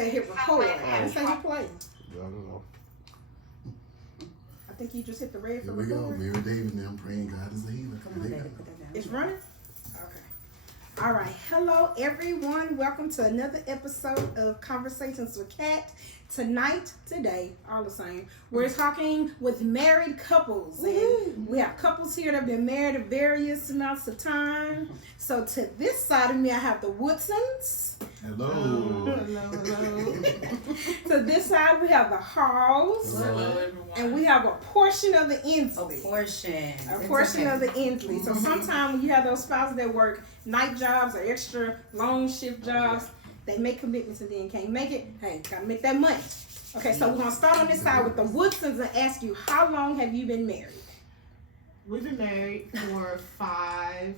said hit record. I didn't say hit play. I don't know. I think you just hit the red Here for we go. record. Mary David and them praying God is a healer. Come on, baby, put that down. It's running? Okay. All right. Hello, everyone. Welcome to another episode of Conversations with Kat. Today, all the same, we're talking with married couples. And we have couples here that have been married various amounts of time. So to this side of me, I have the Woodsons. Hello. Hello. To this side, we have the Halls. Hello, everyone. And we have a portion of the Inslee. A portion. A portion of the Inslee. So sometimes when you have those spouses that work night jobs or extra long shift jobs, they make commitments and then can't make it. Hey, gotta make that money. Okay, so we're gonna start on this side with the Woodsons and ask you, how long have you been married? We've been married for 5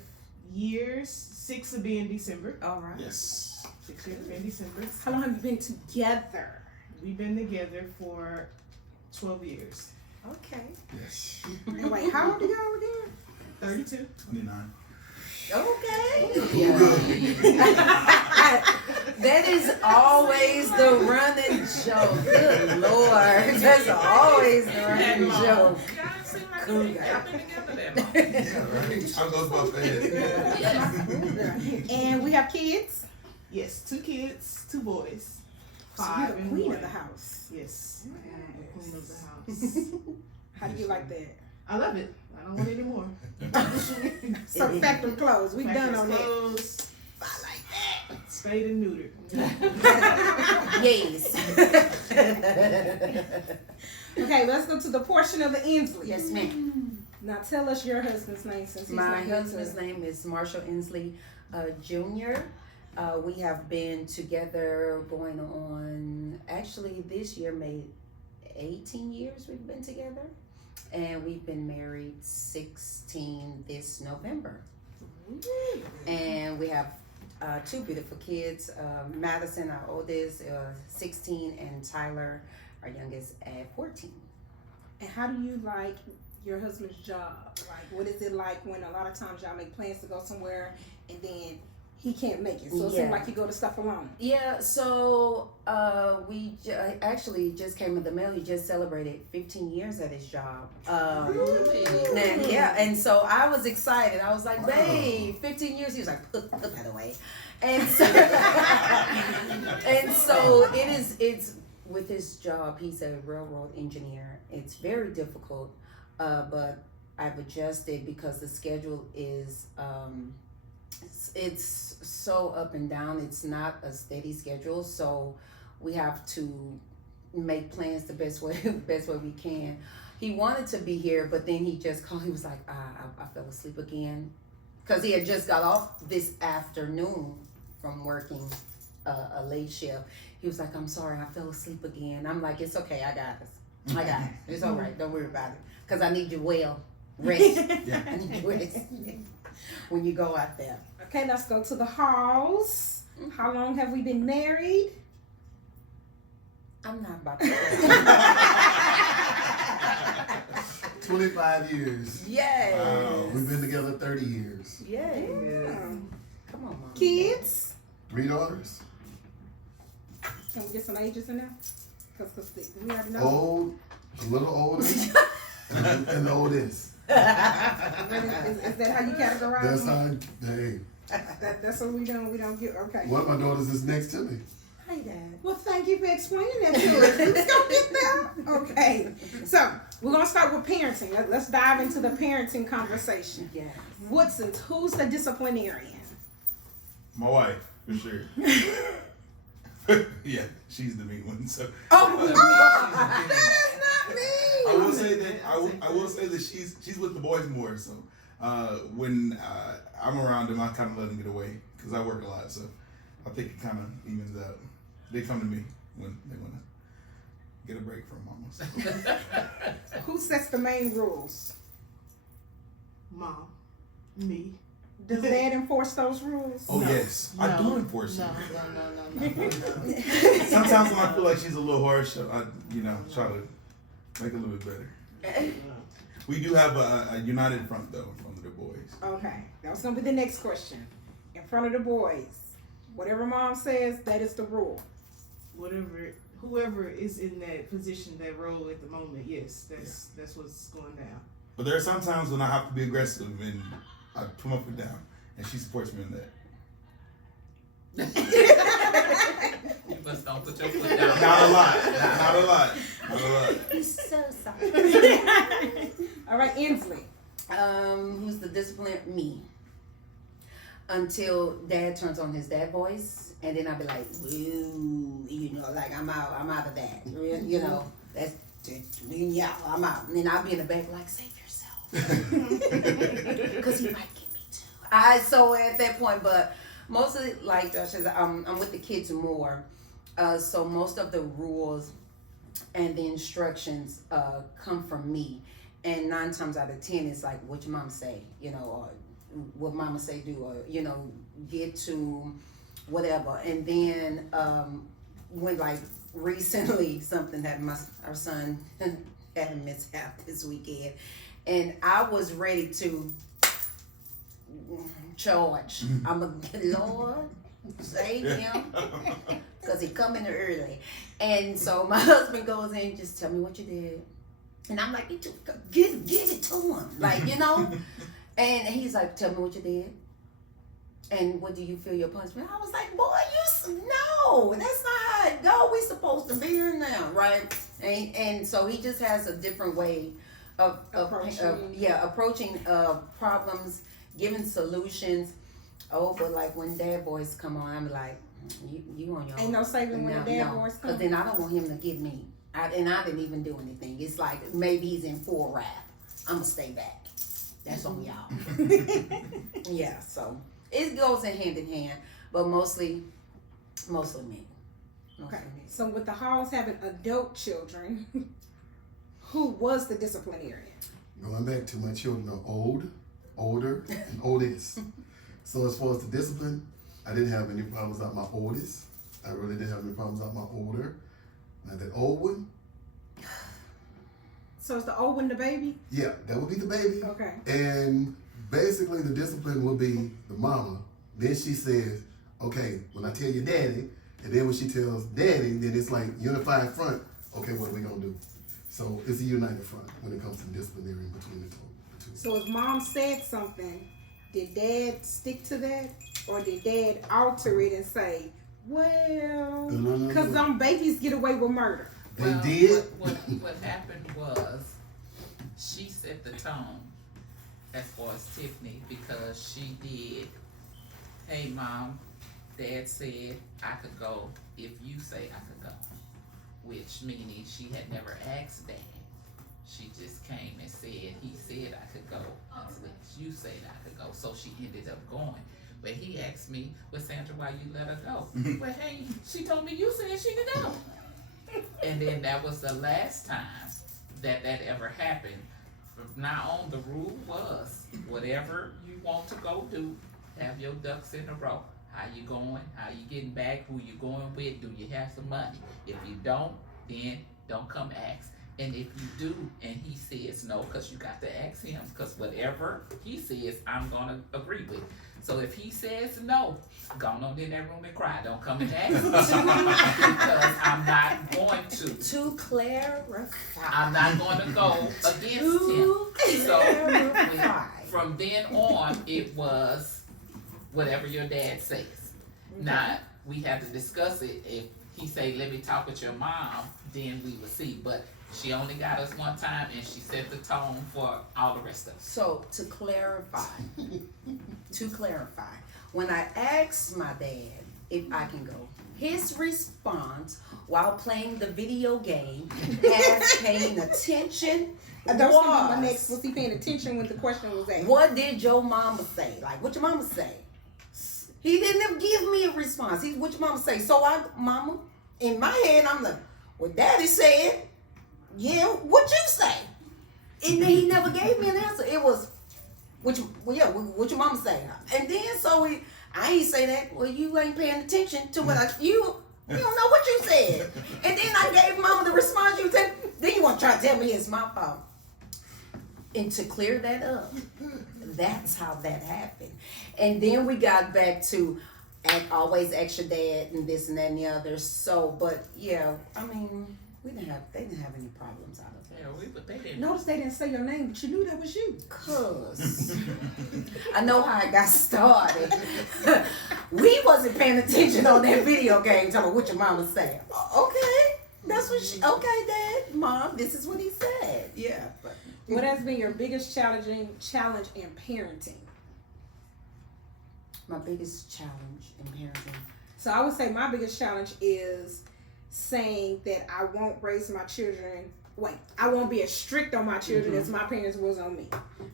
years. 6 will be in December. All right. Yes. 6 years will be in December. How long have you been together? We've been together for 12 years. Okay. Yes. And wait, how old are y'all again? 32. 29. Okay. Yeah. That is always the running joke. Good Lord. That's always the running joke. Cool guy. Yeah, right. I love my fans. And we have kids. Yes, 2 kids, 2 boys. So 5 you're the and queen 1. of the house. Yes. The queen of the house. How do you like that? I love it. I don't want any more. So factory clothes. We done on that. Clothes. I like that. Spayed and neutered. Yes. Okay, let's go to the portion of the Inslee. Yes, ma'am. Now tell us your husband's name since he's My not here husband's name is Marshall Inslee Jr. We have been together going on, actually this year made 18 years we've been together. And we've been married 16 this November. And we have 2 beautiful kids, Madison, our oldest, 16, and Tyler, our youngest, at 14. And how do you like your husband's job? Like, what is it like when a lot of times y'all make plans to go somewhere and then he can't make it? So it seems like you go to stuff alone. Yeah, so we actually just came in the mail. He just celebrated 15 years at his job. And so I was excited. I was like, babe, 15 years. He was like, put that away. And so, it's with his job, he's a railroad engineer. It's very difficult, but I've adjusted because the schedule is, it's so up and down. It's not a steady schedule, so we have to make plans the best way we can. He wanted to be here, but then he just called. He was like, I fell asleep again, because he had just got off this afternoon from working a late shift. He was like, I'm sorry, I fell asleep again. I'm like, it's okay, I got this. I got it. It's all right. Don't worry about it, because I need you rest. Yeah. I need you rest when you go out there. Okay, let's go to the Halls. How long have we been married? I'm not about to. 25 years. Yes. Wow. We've been together 30 years. Yes. Yeah. Come on, Mom. Kids? 3 daughters. Can we get some ages in there? Because we already know. Old, a little older, and the oldest. Is that how you categorize That's them? how, hey, That's what we don't get. Okay. one of my daughters is next to me. Hi, Dad. Well, thank you for explaining that to us. We was gonna get there. Okay. So we're gonna start with parenting. Let's dive into the parenting conversation. Yes. Woodsons, who's the disciplinarian? My wife, for sure. Yeah, she's the mean one. So That is not me. I will say that she's with the boys more. So when I'm around them, I kind of let them get away because I work a lot. So I think it kind of evens out. They come to me when they want to get a break from mama. So. Who sets the main rules? Mom. Me. Does Dad enforce those rules? Oh No. yes, I do enforce No, them. no. Sometimes when I feel like she's a little harsh, I try to make it a little bit better. We do have a united front though in front of the boys. Okay, that was gonna be the next question. In front of the boys, whatever Mom says, that is the rule. whoever is in that position, that role at the moment, yes, that's what's going down. But there are some times when I have to be aggressive and I put my foot down, and she supports me in that. You must don't put your foot down. Not a lot. Not a lot. Not a lot. He's so sorry. All right, Inslee. Who's the discipline? Me. Until Dad turns on his dad voice, and then I'll be like, "Woo," like I'm out of that. That's yeah, I'm out. And then I'll be in the back like, "Save yourself," because he might get me too. So at that point, but mostly like Josh says, I'm with the kids more, so most of the rules and the instructions come from me, and 9 times out of 10 it's like what your mom say, or what mama say do, or get to whatever. And then when like recently something happened, our son had a mishap this weekend, and I was ready to charge. I'm a Lord save him, because he coming early. And so my husband goes in, just tell me what you did, and I'm like, give it to him, like And he's like, tell me what you did. And what do you feel your punishment? I was like, boy, no, that's not how it go. We supposed to be here now, right? And so he just has a different way of approaching problems, giving solutions. Oh, but like when dad voice come on, I'm like, you on your own. Ain't no saving when the dad voice come. Because then I don't want him to get me. And I didn't even do anything. It's like maybe he's in full wrath. I'm going to stay back. That's on y'all. Yeah, so it goes in hand, but mostly me. Okay, so with the Halls having adult children, who was the disciplinarian? Going back to my children are old, older, and oldest. So as far as the discipline, I didn't have any problems with my oldest. I really didn't have any problems with my older. Now that old one, So is the old one the baby? yeah, that would be the baby. Okay. And basically the discipline will be the mama. Then she says, okay, when I tell your daddy, and then when she tells daddy, then it's like unified front. Okay, what are we gonna do? So it's a united front when it comes to disciplinary between the two. So if mom said something, did dad stick to that? Or did dad alter it and say, well, No. because some babies get away with murder? They did. What happened was she set the tone as far as Tiffany, because she did, hey mom, dad said I could go if you say I could go. Which meaning she had never asked dad. She just came and said, he said I could go unless you said I could go. So she ended up going. But he asked me, well Sandra, why you let her go? Well hey, she told me you said she could go. And then that was the last time that ever happened. From now on, the rule was, whatever you want to go do, have your ducks in a row. How you going? How you getting back? Who you going with? Do you have some money? If you don't, then don't come ask. And if you do, and he says no, because you got to ask him, because whatever he says, I'm going to agree with. So if he says no, go on in that room and cry. Don't come and ask me, because I'm not going to. To clarify. I'm not going to go against him. So from then on, it was whatever your dad says. Okay. Now, we have to discuss it. If he say, let me talk with your mom, then we will see. But she only got us one time, and she set the tone for all the rest of us. So to clarify, when I asked my dad if I can go, his response while playing the video game as paying attention That's gonna be my next. Was he paying attention when the question was asked? what did your mama say? Like, what your mama say? He didn't even give me a response. What your mama say? So mama, in my head, I'm like, what daddy said, yeah, what you say? And then he never gave me an answer. It was, what your mama say? And then I ain't say that. Well, you ain't paying attention to what you don't know what you said. And then I gave mama the response you said. Then you want to try to tell me it's my fault. And to clear that up, that's how that happened. And then we got back to, always ask your dad and this and that and the other. So, but yeah, I mean, they didn't have any problems out of it. Yeah, but they didn't. Notice they didn't say your name, but you knew that was you. Cause I know how it got started. We wasn't paying attention on that video game talking about what your mama said. Okay, that's what she. Okay, Dad, Mom, this is what he said. Yeah. But What has been your biggest challenge in parenting? my biggest challenge in parenting. So I would say my biggest challenge is saying that I won't raise my children. Wait, I won't be as strict on my children as my parents was on me.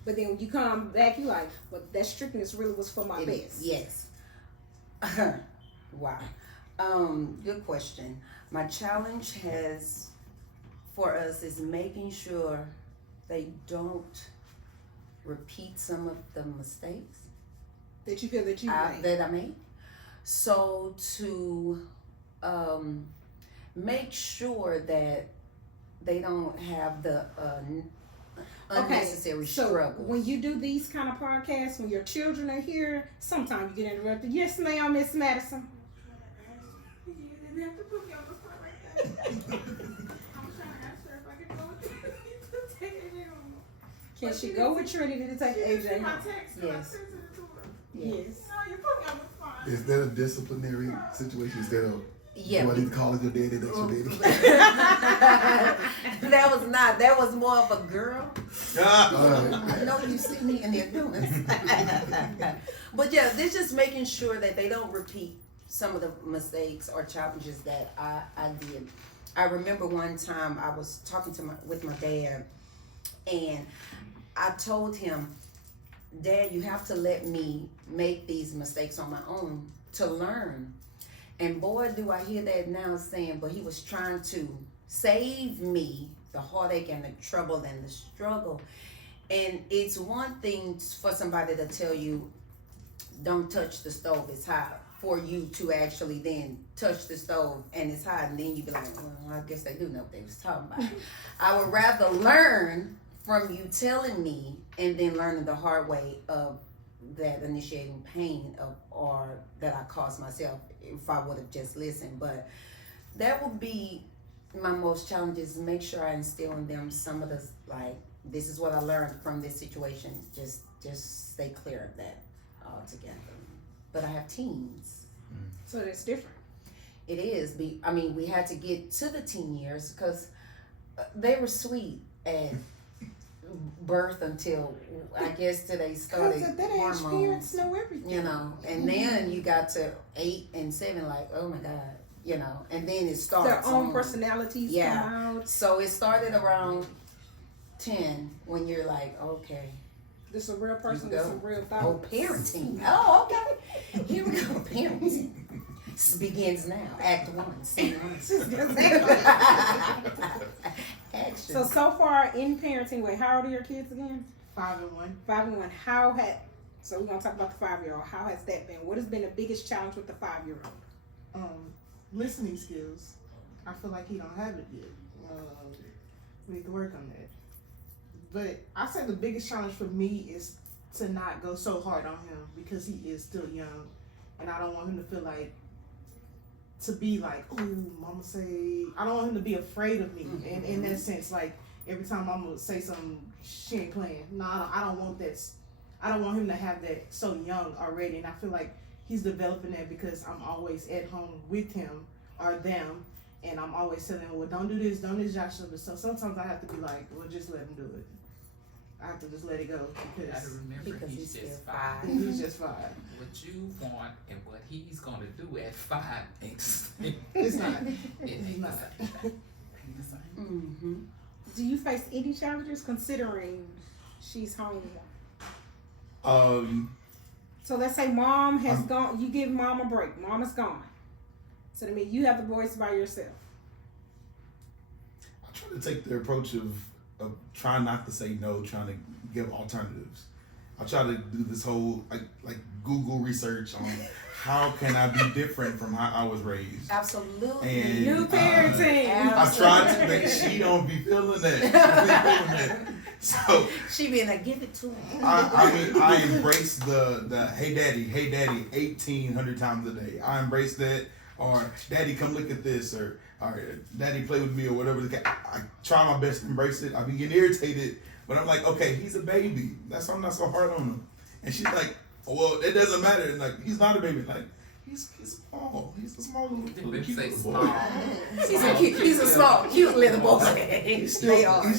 But then when you come back, you like, well, that strictness really was for my best. Yes. Wow. Good question. My challenge has for us is making sure they don't repeat some of the mistakes That you feel that you made. that I made. So to make sure that they don't have the unnecessary so struggles. when you do these kind of podcasts, when your children are here, sometimes you get interrupted. Yes, ma'am, Miss Madison. You didn't have to put me on the spot like that. I'm trying to ask her if I can go with you to take AJ home. Can she go with Trinity to take AJ home? Yes. Yes. No, you put me on the spot. Is that a disciplinary situation? Is that a Yeah. do I need to call it your daddy? That's your daddy. That was not. That was more of a girl. Alright. I know you see me in there doing. But yeah, they're just making sure that they don't repeat some of the mistakes or challenges that I did. I remember one time I was talking with my dad, and I told him, Dad, you have to let me make these mistakes on my own to learn. And boy, do I hear that now saying, but he was trying to save me the heartache and the trouble and the struggle. And it's one thing for somebody to tell you, don't touch the stove, it's hot, for you to actually then touch the stove and it's hot, and then you be like, well, I guess they do know what they was talking about. I would rather learn from you telling me and then learning the hard way of that initiating pain of or that I caused myself if I would have just listened. But that would be my most challenges, make sure I instill in them some of the like, this is what I learned from this situation. Just stay clear of that altogether. But I have teens. So that's different. It is. I mean, we had to get to the teen years because they were sweet at birth until I guess till they started Because at that age, hormones. parents know everything. You know, and then you got to 8 and 7, like, oh my God, you know, and then it starts. Their own on. personalities Yeah. come out. So it started around 10 when you're like, okay, This is a real person You with go. some real oh, thoughts. parenting. Oh, okay. Here we go, parenting. This begins now. Act 1, scene 1. Action. So far in parenting, wait, how old are your kids again? 5 and 1. 5 and 1. So we're gonna talk about the 5-year-old. How has that been? What has been the biggest challenge with the 5-year-old? Listening skills. I feel like he don't have it yet. We need to work on that. But I say the biggest challenge for me is to not go so hard on him because he is still young, and I don't want him to feel like to be like, ooh, mama say. I don't want him to be afraid of me, and in that sense, like every time mama say something, she ain't playing. No, I don't want that. I don't want him to have that so young already, and I feel like he's developing that because I'm always at home with him or them, and I'm always telling him, well, don't do this, don't do this, Joshua. But so sometimes I have to be like, well, just let him do it. I have to just let it go You gotta because remember Because he's he's just still 5. he's just 5. What you want and what he's gonna do at 5 ain't the same. It's not. It It's ain't not. the same. Ain't the same. Mm-hmm. Do you face any challenges considering she's home? So let's say mom has gone. You give mom a break. Mom is gone. So that means you have the boys by yourself. I try to take the approach of trying not to say no, trying to give alternatives. I try to do this whole like Google research on how can I be different from how I was raised. Absolutely. And New parenting. I tried to make she don't be feeling that. She don't be feeling that. So She being like, give it to him. I mean I embrace the hey daddy 1,800 times a day. I embrace that, or daddy come look at this, or daddy play with me, or whatever. I try my best to embrace it. I be getting irritated, but I'm like, okay, he's a baby. That's why I'm not so hard on him. And she's like, well, it doesn't matter. Like, he's not a baby. Like, he's small. He's a small little They cute say little small. boy. He's a small, cute little boy. He They still, are. he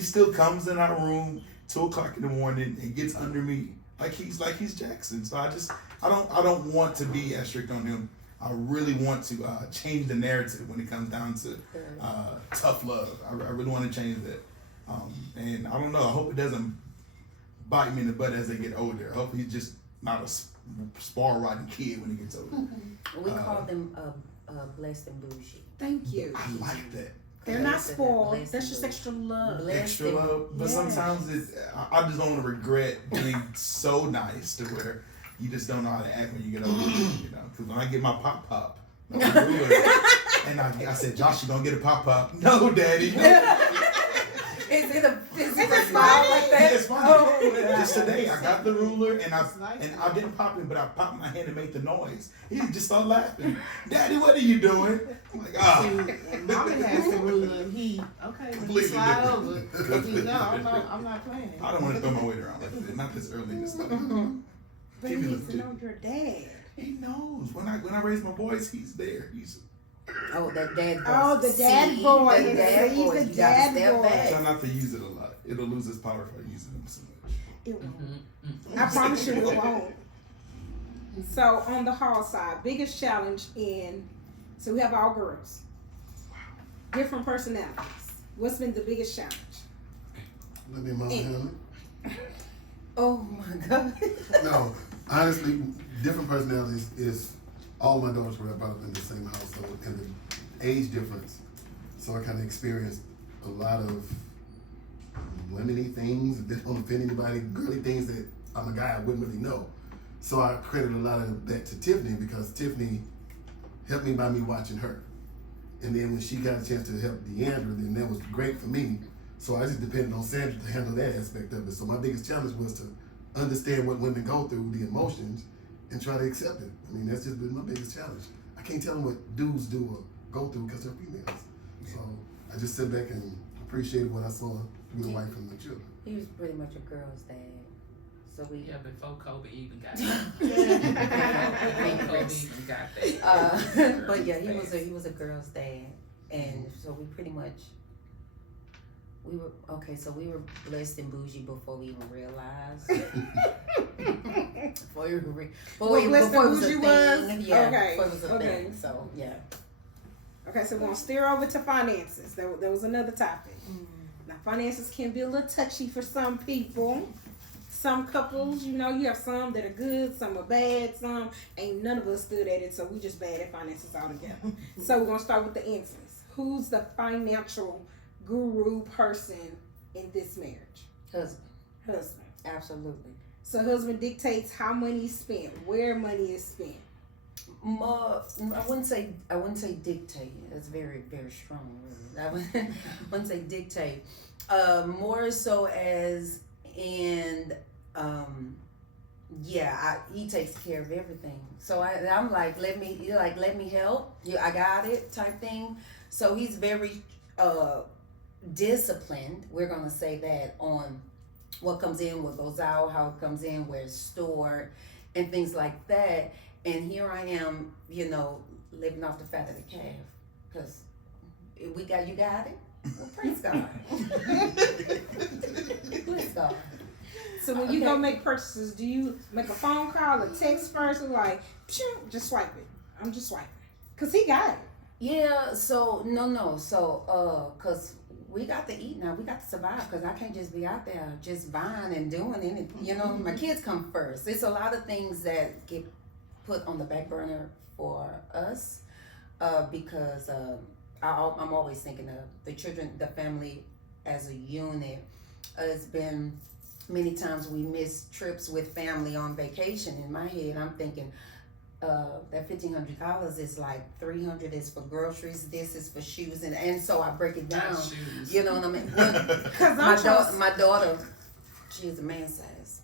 still comes in our room 2:00 in the morning and gets under me like he's Jackson. So I don't want to be as strict on him. I really want to change the narrative when it comes down to tough love. I really want to change that. And I don't know. I hope it doesn't bite me in the butt as they get older. I hope he's just not a spar riding kid when he gets older. We call them blessed and bougie. Thank you. I like that. They're not Blessed and spoiled. blessed That's and just bougie. extra love. Blessed Extra and- love, but Yes. sometimes I just don't want to regret being so nice to where you just don't know how to act when you get older. You know, because when I get my pop, and I said, Josh, you gonna get a pop? No, Daddy. No. Is it a it smile like that? It's funny. Oh. Just today, I got the ruler and It's nice. I didn't pop it, but I popped my hand and made the noise. He just started laughing. Daddy, what are you doing? I'm like, When Mama has the ruler, when he Completely slide different. over. I'm not playing. I don't want to throw my weight around like that. Not this early in this life. But Give he me needs to legit. know your dad. He knows when I raise my boys, he's there. He's Oh, the dad voice. Oh, the dad See, boy. The dad See, voice. the You gotta dad step voice. back. try not to use it a lot. It'll lose its power if I use it so much. It won't. I promise you it won't. So on the hall side, biggest challenge so we have all girls. Different personalities. What's been the biggest challenge? Let me mama handle it. Oh my God. No, honestly, different personalities is all my daughters were brought up in the same household, and the age difference. So I kind of experienced a lot of women-y things that don't offend anybody, girly things that I'm a guy I wouldn't really know. So I credit a lot of that to Tiffany because Tiffany helped me by me watching her. And then when she got a chance to help Deandra, then that was great for me. So I just depended on Sandra to handle that aspect of it. So my biggest challenge was to understand what women go through, the emotions, and try to accept it. I mean, that's just been my biggest challenge. I can't tell them what dudes do or go through because they're females. So I just sit back and appreciate what I saw through the wife and the children. He was pretty much a girl's dad. So we Yeah, before Kobe even got that. Before Kobe even got that. but yeah, he was a girl's dad, and so we pretty much we were blessed and bougie before we even realized. Before we even What blessed before it and was a bougie thing, was? yeah. Okay, Before it was a okay. thing, so yeah. Okay, so we're gonna steer over to finances. There was another topic. Now, finances can be a little touchy for some people. Some couples, you have some that are good, some are bad, some ain't none of us good at it, so we just bad at finances altogether. So we're gonna start with the infants. Who's the financial guru person in this marriage? Husband, Husband. absolutely. So husband dictates how money is spent, where money is spent. More, I wouldn't say dictate. That's very, very strong. Really. I wouldn't say dictate. More so as in, he takes care of everything. So I'm like, let me help. I got it type thing. So he's very disciplined. We're gonna say that on what comes in, what goes out, how it comes in, where it's stored, and things like that. And here I am, living off the fat of the calf, because you got it. Well, praise God. Praise God. So when you go make purchases, do you make a phone call, a text first, or like, just swipe it? I'm just swiping. Because he got it. Yeah, so, no. So, because we got to eat now. We got to survive, because I can't just be out there just buying and doing anything. My kids come first. It's a lot of things that get put on the back burner for us because I'm always thinking of the children, the family as a unit. It's been many times we miss trips with family on vacation. In my head, I'm thinking, that $1,500 is like $300 is for groceries, this is for shoes, and so I break it down. Not shoes. You know what I mean? Cause I'm My daughter, she is a man size.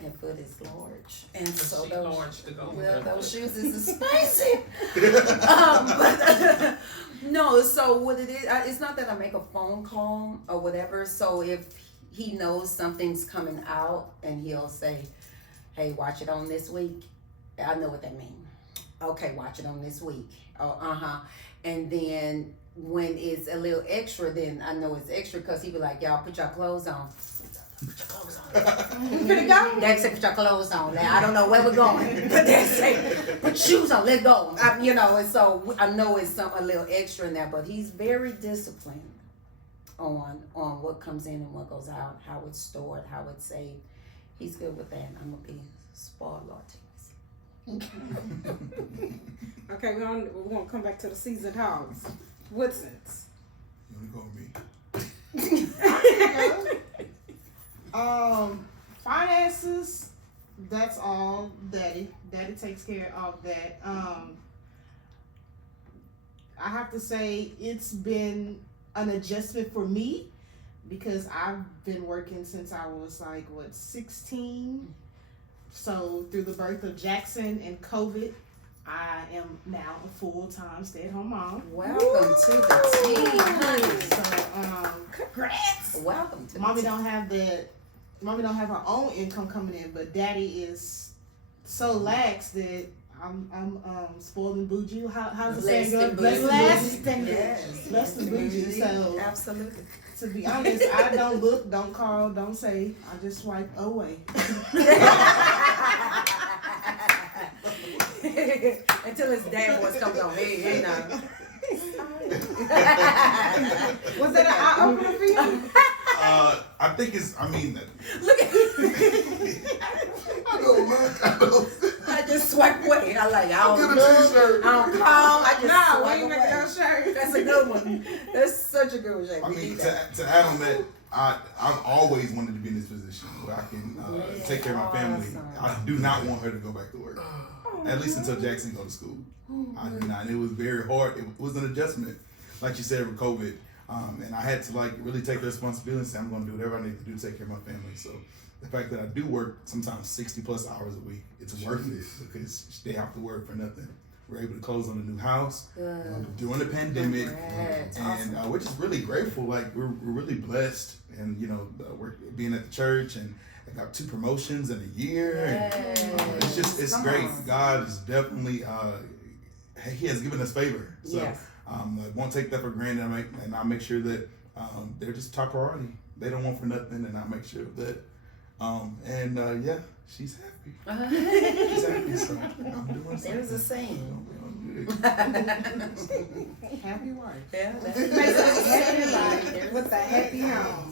Her foot is large, and so She those, large to go with well, her. those shoes is expensive. But no, so what it is, it's not that I make a phone call or whatever. So if he knows something's coming out, and he'll say, "Hey, watch it on this week," I know what that means. Okay, watch it on this week. Oh, and then when it's a little extra, then I know it's extra because he be like, "Y'all put your clothes on." Put your clothes on. you finna go. Dad said, "Put your clothes on." Now, I don't know where we're going, but Dad said, "Put shoes on. Let's go." You know, and so I know it's a little extra in there, but he's very disciplined on what comes in and what goes out, how it's stored, how it's saved. He's good with that. I'm gonna be spoiled, Lord. Okay, we're gonna come back to the seasoned hogs. Woodson's. You wanna go with me? Finances, that's all Daddy. Daddy takes care of that. I have to say it's been an adjustment for me because I've been working since I was 16. So through the birth of Jackson and COVID, I am now a full-time stay-at-home mom. Welcome to the team, honey. So Congrats. Welcome to Mommy the team. Mommy don't have her own income coming in, but Daddy is so lax that I'm spoiled and bougie. How's the saying go? Blessed and Blessed and bougie. Yes. blessed and bougie. So Absolutely. to be honest, I don't look, don't call, don't say. I just swipe away. Until his dad voice comes on. Hey, now. Was that an eye opener for you? I think it's. I mean, Look at I don't look. I don't. I just swipe away. I Get a don't look. t-shirt. I don't call. I just No, we swipe ain't making no away. shirt. That's a good one. That's such a good one, Jay. I We mean, need that. to add on that, I've always wanted to be in this position where I can Yeah, take care of my family. awesome. I do not want her to go back to work, at least until Jackson go to school. I do not, and it was very hard. It was an adjustment, like you said, with COVID, and I had to really take the responsibility and say I'm going to do whatever I need to do to take care of my family. So the fact that I do work sometimes 60+ hours a week, it's worth it because they have to work for nothing. We're able to close on a new house Good. during the pandemic, Congrats. and Awesome. we're just really grateful. Like we're really blessed, and we're being at the church, and I got 2 promotions in a year. And it's Come great. on. God is definitely He has given us favor. So Yes. I won't take that for granted. I make sure that they're just top priority. They don't want for nothing, and I make sure that yeah, she's happy. She's happy. So I'm doing something. There's a saying. I'm good. Happy wife. Yeah, Make us happy life with a happy home.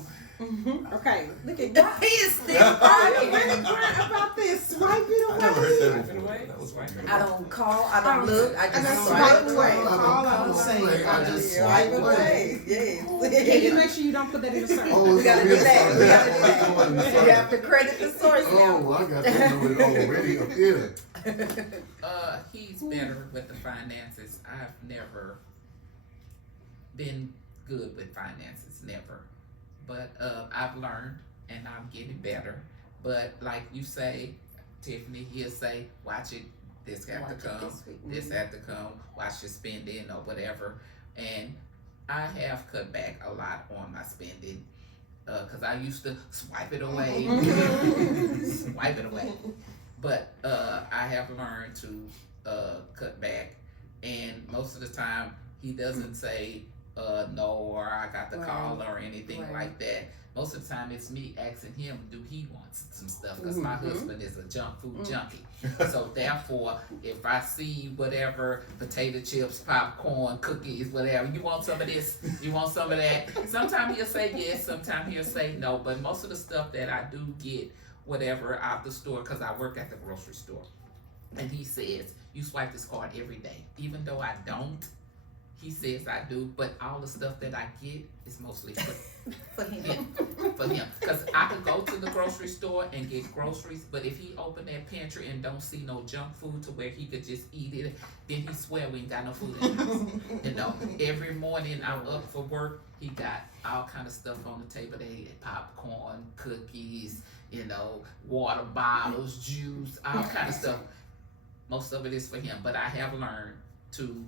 Okay, look at God. He is still Are you talking. really crying about this? Swipe it I away. never heard that Swipe it before. away. That was Swipe funny. it I don't call, I don't look, I I just just swipe swipe away. away. All I was saying, I just Swipe swipe away. away. Yes. Can you make sure you don't put that in the circle? Oh, We gotta do that. We gotta do that. that. You have to credit the source now. Oh, I got that number already up here. He's better with the finances. I've never been good with finances, never. But I've learned and I'm getting better. But like you say, Tiffany, he'll say, watch it, this got Watch to it come, this week. this had to come, watch your spending or whatever. And I have cut back a lot on my spending. Cause I used to swipe it away, swipe it away. But I have learned to cut back, and most of the time he doesn't say no or I got the call or anything Right. like that. Most of the time it's me asking him, do he want some stuff? Because my husband is a junk food junkie. So therefore, if I see whatever, potato chips, popcorn, cookies, whatever, you want some of this, you want some of that. Sometimes he'll say yes, sometimes he'll say no. But most of the stuff that I do get, whatever, out the store, because I work at the grocery store. And he says, you swipe this card every day. Even though I don't, he says I do. But all the stuff that I get is mostly For him. for him. Because I could go to the grocery store and get groceries, but if he open that pantry and don't see no junk food to where he could just eat it, then he swear we ain't got no food in the house. You know, every morning I'm up for work, he got all kind of stuff on the table. They had popcorn, cookies, you know, water bottles, juice, all kind of stuff. Most of it is for him, but I have learned to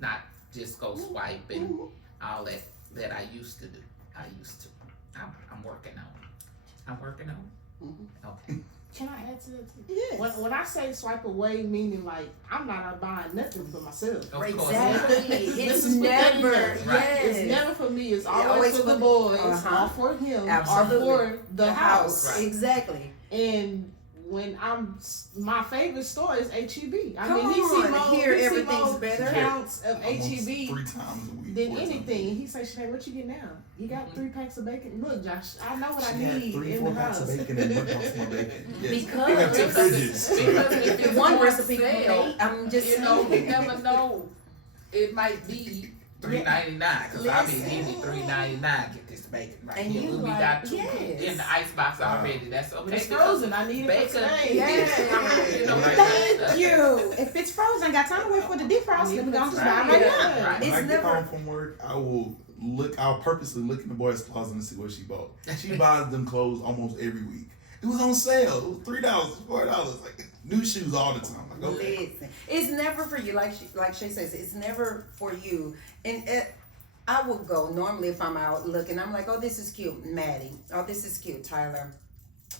not just go swipe and all that I used to do. I'm working on it. I'm working on it. Okay. Can I add to that too? Yes. When I say swipe away, meaning like I'm not out buying nothing for myself. Of course. Exactly. Let's It's just put that in never, there. Right. It's yes. never for me. It's Yeah, always always for the for- boys, uh-huh. or for him, Absolutely. or for the house. Right. Exactly. And when my favorite store is HEB. I Come mean, he see on, more, here he see everything's more better. counts of Almost HEB 3 times a week. than 4 times a anything. week. He say, Sinead, what you get now? You got 3 packs of bacon. Look, Josh, I know what I She had need 3, in 4 the packs house. of bacon and what else more bacon. Yes. Because- we have 2 fridges. Because if it's One on recipe for sale, me, I'm just you know, you saying. never know. It might be $3.99 because I mean, give me $3.99. Get this bacon right And here. you We like, got 2 yes. in the icebox already. That's okay. When it's because frozen, I need it for bacon, today. Yeah. you know, like Thank that. you. If it's frozen, ain't got time to wait for the defrost. Let me go and just buy it right Yeah. now. Right. When I It's get never- home from work, I'll purposely look in the boys' closet and see what she bought. She buys them clothes almost every week. It was on sale. It was $3, $4. Like new shoes all the time. Like, okay. Listen, it's never for you. Like she says, it's never for you. And I will go normally if I'm out looking. I'm like, oh, this is cute, Maddie. Oh, this is cute, Tyler,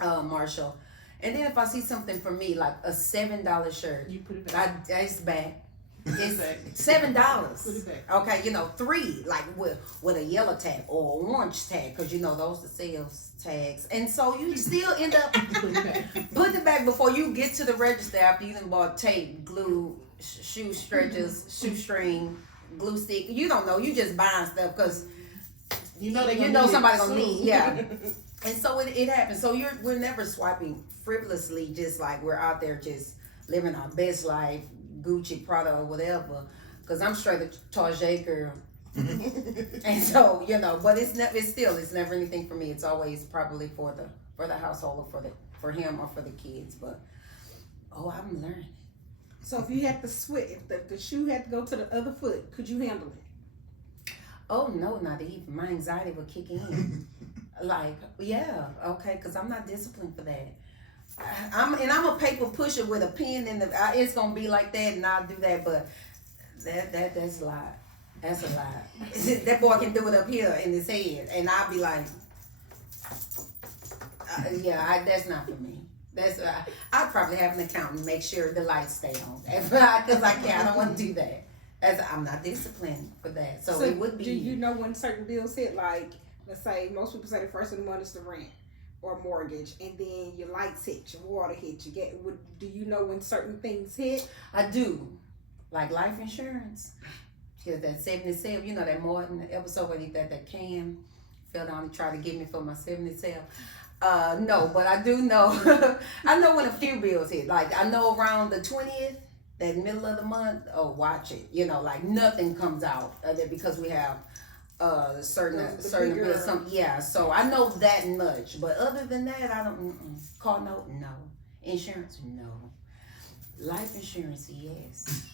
Marshall. And then if I see something for me, like a $7 shirt, You put it back. it's back. It's Back. $7. Put it back. Okay, 3 like with a yellow tag or orange tag, because those are sales tags, and so you still end up Put it back. putting it back before you get to the register after you done bought tape, glue, shoe stretchers, shoestring, glue stick. You don't know. You just buying stuff because You know they you gonna know need somebody it gonna soon. need. Yeah. And so it happens. So we're never swiping frivolously, just like we're out there just living our best life, Gucci, Prada, or whatever. Because I'm straight a Target girl, and so but it's never anything for me. It's always probably for the household or for him or for the kids. But I'm learning. So if you had to switch, if the shoe had to go to the other foot, could you handle it? Oh no, not even. My anxiety would kick in. Like, yeah, okay, because I'm not disciplined for that. I'm a paper pusher with a pen in it's gonna be like that, and I'll do that. But that's a lie. That's a lie. That boy can do it up here in his head, and I'll be like, that's not for me. That's I'd probably have an accountant make sure the lights stay on because I can't. I don't want to do that. I'm not disciplined for that, so it would be. Do you know when certain bills hit? Like, let's say most people say the first of the month is the rent or mortgage, and then your lights hit, your water hit, do you know when certain things hit? I do, like life insurance. Cause that 77, that Martin episode where he got that can fell down and tried to get me for my 77. No, but I do know. I know when a few bills hit. Like I know around the 20th, that middle of the month. Oh, watch it. Like nothing comes out because we have certain bigger- bills. Yeah, so I know that much. But other than that, I don't. Car note, no. Insurance, no. Life insurance, yes.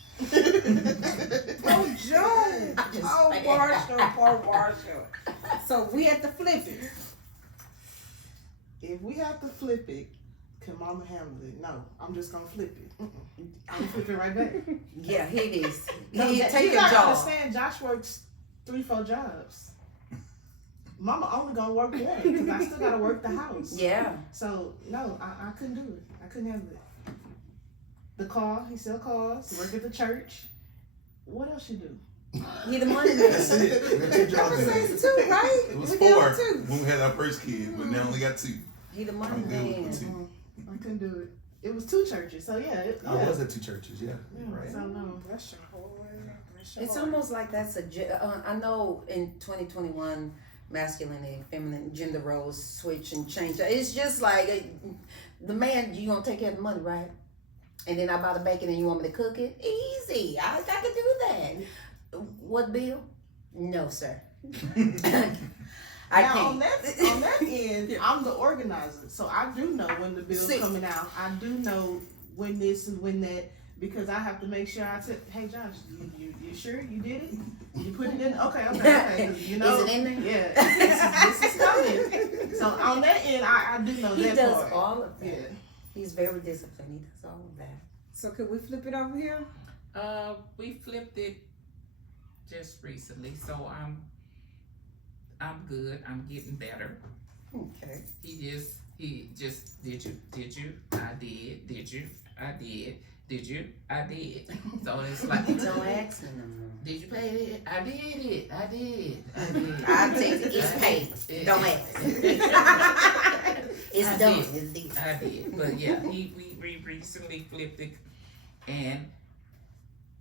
Oh, Joe. I just- Oh, poor Marshall. So we had to flip it. If we have to flip it, can Mama handle it? No, I'm just gonna flip it. I'm gonna flip it right back. Yeah, it is. No, He that- take you your gotta job. understand, Josh works 3-4 jobs. Mama only gonna work one because I still gotta work the house. Yeah. So no, I couldn't do it. I couldn't handle it. The car, he sell cars. He work at the church. What else you do? He the money That's man. it. We got 2 jobs in Conversations it. too, right? It was We got 4 two. when we had our first kid, but now only got 2. He the money I'm good man. with 2. I couldn't do it. It was 2 churches, so yeah. I was at 2 churches, yeah. Yeah, Right. so no. That's your whole. It's almost like that's I know in 2021, masculine and feminine gender roles switch and change. It's just like the man, you gonna take care of the money, right? And then I buy the bacon and you want me to cook it? Easy. I can do that. What bill? No, sir. I Now, can't. on that end, I'm the organizer, so I do know when the bill's See. coming out. I do know when this and when that, because I have to make sure I said, hey Josh, you sure you did it? You put it in? Okay. 'Cause, you know, Is it in there? Yeah, this is coming. So on that end, I do know He that does part. all of that. Yeah. He's very disciplined. He does all of that. So could we flip it over here? We flipped it just recently, so I'm good. I'm getting better. Okay. He just did you? I did. So it's like, Don't ask me no more. did you pay it? I did. I'll take it. It's paid. Don't ask. It's I done. did. It's dead. I did, but yeah, we recently flipped it, and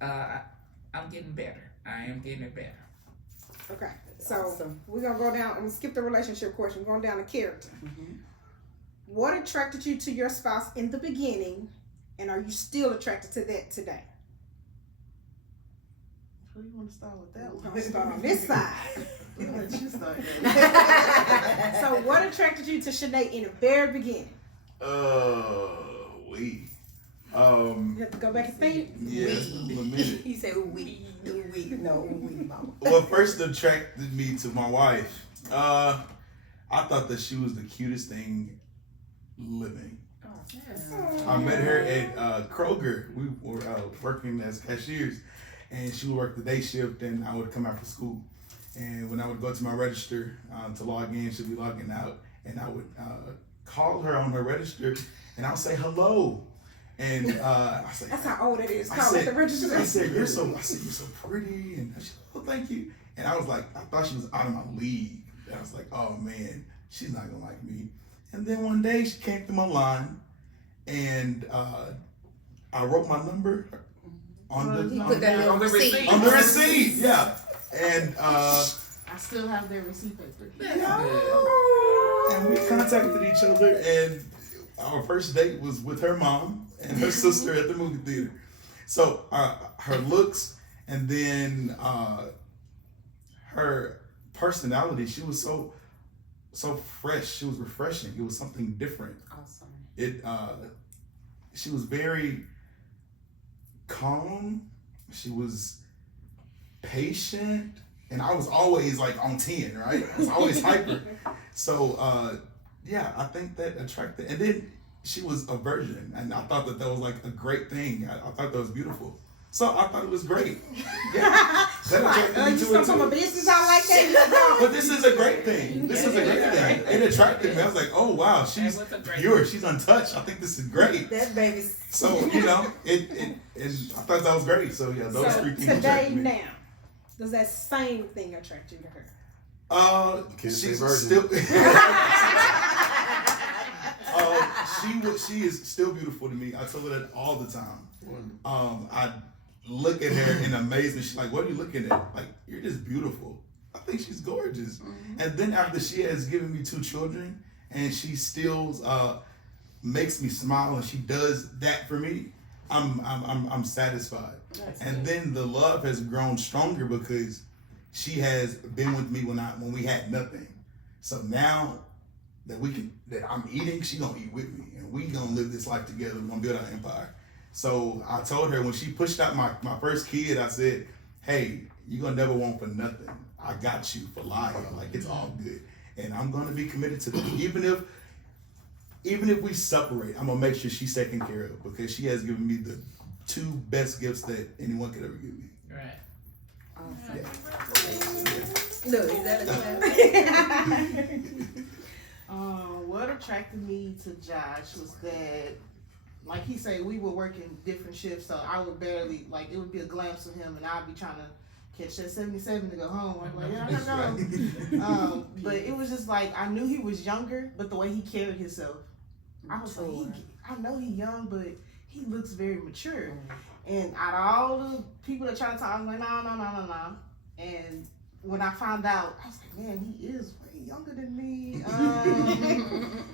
I'm getting better. I am getting better. Okay. So Awesome. we're gonna go down. I'm gonna skip the relationship question. We're going down to character. Mhm. What attracted you to your spouse in the beginning, and are you still attracted to that today? Where you want to start with that We're one? gonna start on this side. We'll let you start. So what attracted you to Shanae in the very beginning? We. You have to go back and think. Yeah, it's been a minute. He said, ooh, we. No, ooh, we, mama. What first attracted me to my wife? I thought that she was the cutest thing living. I met her at Kroger. We were working as cashiers, and she would work the day shift, and I would come after school. And when I would go to my register to log in, she'd be logging out, and I would call her on her register, and I would say hello. And I said, That's how old it is. I Call it said, the register. I said, you're so pretty, and she said, oh, thank you. And I was like, I thought she was out of my league. And I was like, oh man, she's not gonna like me. And then one day she came through my line, and I wrote my number on He put that on the receipt. the receipt, yeah. And I still have their receipt paper. and we contacted each other, and our first date was with her mom and her sister at the movie theater. So her looks, and then her personality, she was so fresh. She was refreshing. It was something different. Awesome. She was very calm. She was patient, and I was always like on 10, right? I was always hyper. So yeah, I think that attracted. And then she was a virgin, and I thought that was like a great thing. I thought that was beautiful. So I thought it was great. Yeah, that attracted me You to still it from a too. business out like that? But this is a great thing. This is a great thing. It attracted me. I was like, oh wow, she's was a great pure. She's untouched. I think this is great. That baby's. So and I thought that was great. So yeah, those So three things today attracted me. now, does that same thing attract you to her? Can't say She's virgin. still. She is still beautiful to me. I tell her that all the time. I look at her in amazement. She's like, "What are you looking at? Like, you're just beautiful." I think she's gorgeous. Mm-hmm. And then after she has given me 2 children, and she still makes me smile, and she does that for me, I'm satisfied. That's And good. then the love has grown stronger because she has been with me when we had nothing. So now that I'm eating, she gonna eat with me, and we gonna live this life together. We're gonna build our empire. So I told her when she pushed out my first kid, I said, "Hey, you're gonna never want for nothing. I got you for life. Like, it's all good, and I'm gonna be committed to that. Even if we separate, I'm gonna make sure she's taken care of because she has given me the 2 best gifts that anyone could ever give me." Right. Awesome. Yeah. Look, is that a clap? What attracted me to Josh was that, like he said, we were working different shifts, so I would barely, like, it would be a glimpse of him, and I'd be trying to catch that 77 to go home. I'm like, yeah, I know. But it was just like, I knew he was younger, but the way he carried himself, I was like, I know he's young, but he looks very mature. And out of all the people that try to talk, I'm like, no. And when I found out, I was like, man, he is way younger than me.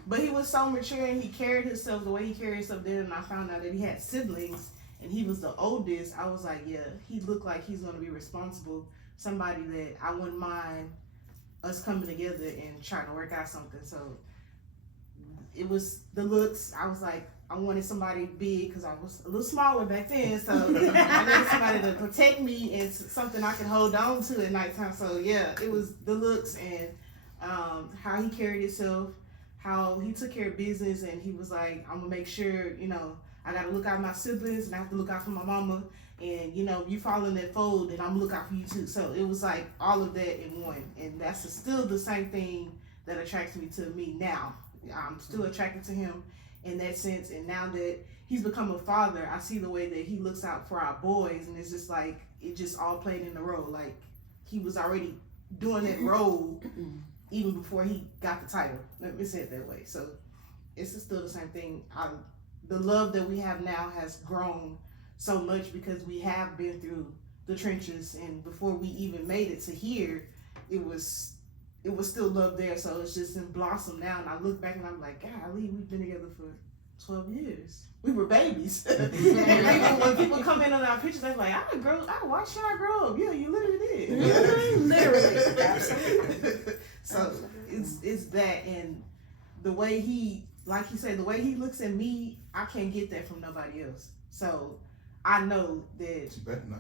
But he was so mature, and he carried himself the way he carried himself then. And I found out that he had siblings, and he was the oldest. I was like, yeah, he looked like he's going to be responsible somebody that I wouldn't mind us coming together and trying to work out something. So it was the looks. I was like, I wanted somebody big because I was a little smaller back then. So I needed somebody to protect me and something I could hold on to at nighttime. So yeah, it was the looks and how he carried himself, how he took care of business, and he was like, I'm gonna make sure, you know, I gotta look out for my siblings and I have to look out for my mama. And you know, you fall in that fold, and I'm gonna look out for you too. So it was like all of that in one, and that's still the same thing that attracts me to me now. I'm still attracted to him in that sense, and now that he's become a father, I see the way that he looks out for our boys, and it's just like it just all played in the role. Like he was already doing that role even before he got the title. Let me say it that way. So it's still the same thing. The love that we have now has grown so much because we have been through the trenches, and before we even made it to here, it was still love there. So it's just in blossom now, and I look back and I'm like, golly, we've been together for 12 years. We were babies. And even when people come in on our pictures, they're like, I watched y'all grow up. Yeah, you literally did. Literally, absolutely. So it's that, and the way he, like he said, the way he looks at me, I can't get that from nobody else. So I know that. You better not.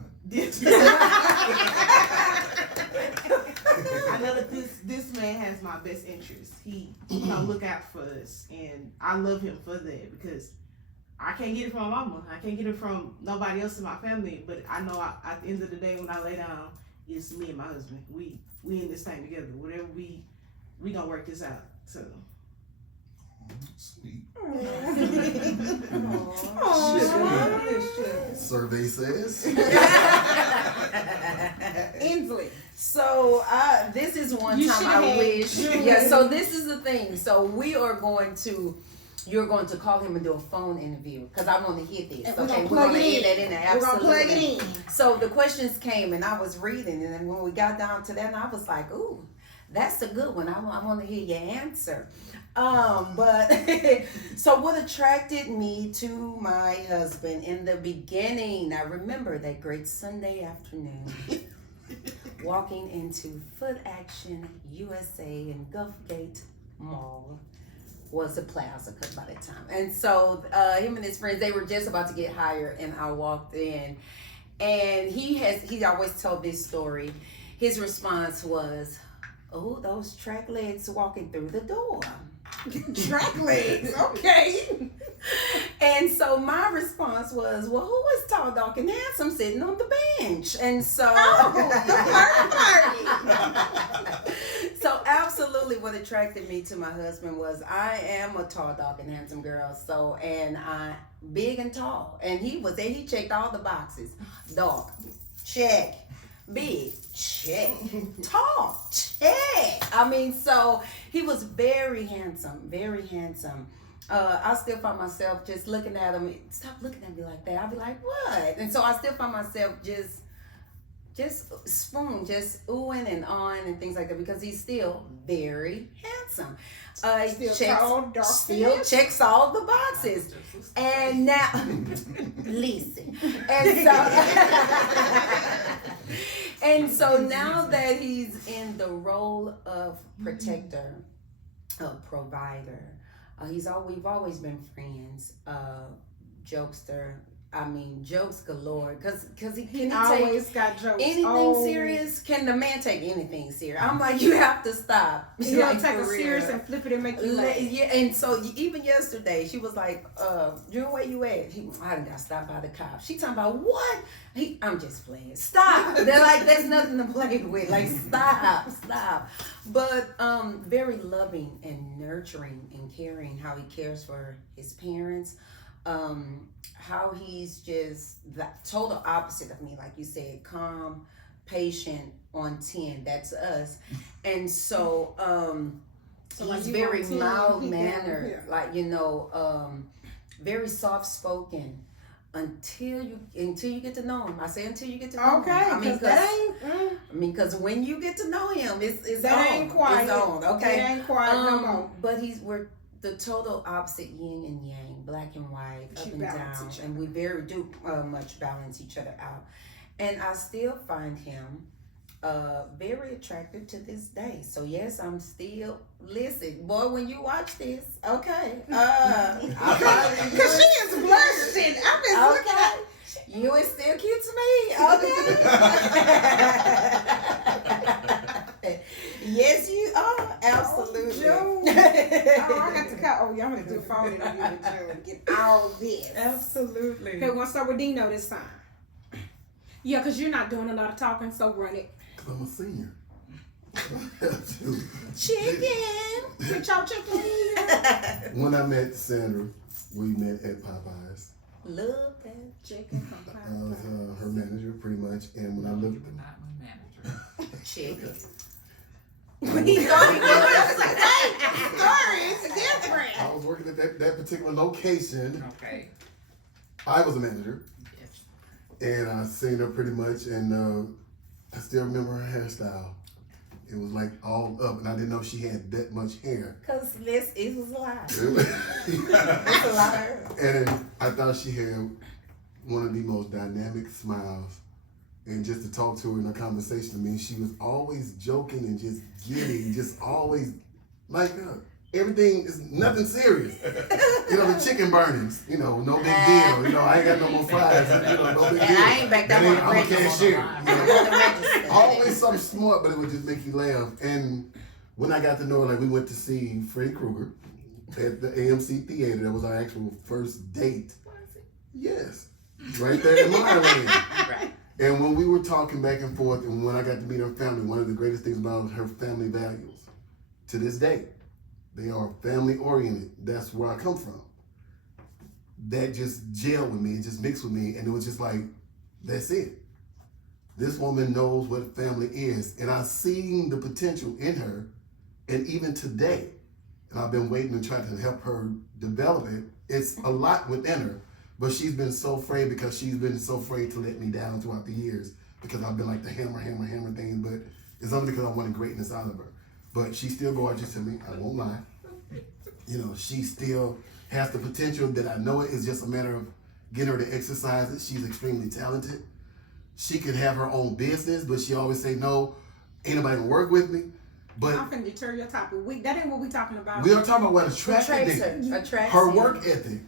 I know that this man has my best interest. He gonna look out for us, and I love him for that because I can't get it from my mama. I can't get it from nobody else in my family. But I know at the end of the day, when I lay down, it's me and my husband. We in this thing together. Whatever we gonna work this out. So. Sweet. Survey says. Inslee. So this is one You time should've I had wish. June. Yeah. So this is the thing. So you're going to call him and do a phone interview because I want to hit this. And we're Okay, gonna we're plug going to it hit in. that in there. We're gonna plug Absolutely. it in. So the questions came and I was reading, and then when we got down to that, and I was like, ooh, that's a good one. I want to hear your answer. But so what attracted me to my husband in the beginning, I remember that great Sunday afternoon walking into Foot Action USA in Gulfgate Mall. Was a plaza by that time. And so him and his friends, they were just about to get hired, and I walked in, and he always told this story. His response was, oh, those track legs walking through the door. Track legs, okay. And so my response was, well, who is tall, dark, and handsome sitting on the bench? And so, so absolutely what attracted me to my husband was I am a tall, dark, and handsome girl. So, and I big and tall. And he was there, he checked all the boxes. Dark, check. Big, check. Tall, check. I mean, so he was very handsome, very handsome. I still find myself just looking at him. Stop looking at me like that. I'll be like, what? And so I still find myself just oohing and on and things like that because he's still very handsome. Still tall, dark, still checks all the boxes. And now, listen. And so now that he's in the role of protector, of provider, we've always been friends. Jokester. I mean, jokes galore. Cause he always take got jokes. anything serious. Can the man take anything serious? I'm like, you have to stop. He'll Like, take for it real. serious and flip it and make you laugh. Yeah, and so even yesterday, she was like, June, where you at? I done got stopped by the cops. She talking about what? I'm just playing. Stop. They're like, there's nothing to play with. Like, stop. But very loving and nurturing and caring, how he cares for his parents. How he's just the total opposite of me, like you said, calm, patient, on 10. That's us. And so, like he's you very on 10, mild he down mannered, here. like, very soft spoken until you get to know him. I say until you get to know Okay, him. I mean, Because when you get to know him, it's that on. ain't quiet. It's on, okay? That ain't quiet no more. But we're the total opposite, yin and yang, black and white, But up you and balance down, each and we very do much balance each other out. And I still find him very attractive to this day. So yes, I'm still listen, boy. When you watch this, okay, Cause she is blushing. I'm just looking at. You is still cute to me, okay? Yes, you are. Absolutely. Oh, Joe. I got to call. Oh, y'all gonna do a phone interview with Joe and get all this. Absolutely. Okay, we'll start with Dino this time. Yeah, cause you're not doing a lot of talking, so run it. Cause I'm a senior. I have to. Chicken. Get y'all chicken here. When I met Sandra, we met at Popeyes. Love that. Chicken from I was her manager pretty much, and when I You looked were not my manager. Chicken. He's going like, hey, story is different. I was working at that particular location. Okay. I was a manager, Yes. and I seen her pretty much, and I still remember her hairstyle. It was like all up, and I didn't know she had that much hair. Cause this it was a lot. It's a lot of her. And I thought she had one of the most dynamic smiles. And just to talk to her in a conversation, I mean, she was always joking and just giddy, just always like everything is nothing serious. You know, the chicken burnings, you know, no big deal. You know, I ain't got no more fries. You know, no big deal. And I ain't back that And on then the I'm a register. cashier. I'm on the register. Always something smart, but it would just make you laugh. And when I got to know her, like we went to see Freddy Krueger at the AMC Theater. That was our actual first date. Yes, right there in Maryland. Right. And when we were talking back and forth, and when I got to meet her family, one of the greatest things about her family values, to this day, they are family oriented. That's where I come from. That just gelled with me, it just mixed with me, and it was just like, that's it. This woman knows what family is, and I've seen the potential in her, and even today, and I've been waiting and trying to help her develop it. It's a lot within her, but she's been so afraid because she's been so afraid to let me down throughout the years because I've been like the hammer thing, but it's only because I wanted greatness out of her. But she's still gorgeous to me, I won't lie. You know, she still has the potential that I know it. It's just a matter of getting her to exercise it. She's extremely talented. She could have her own business, but she always say, no, ain't nobody gonna work with me. But I'm finna deter your topic. That ain't what we talking about. we are talking about what attracted Attracts her. her. Her work ethic.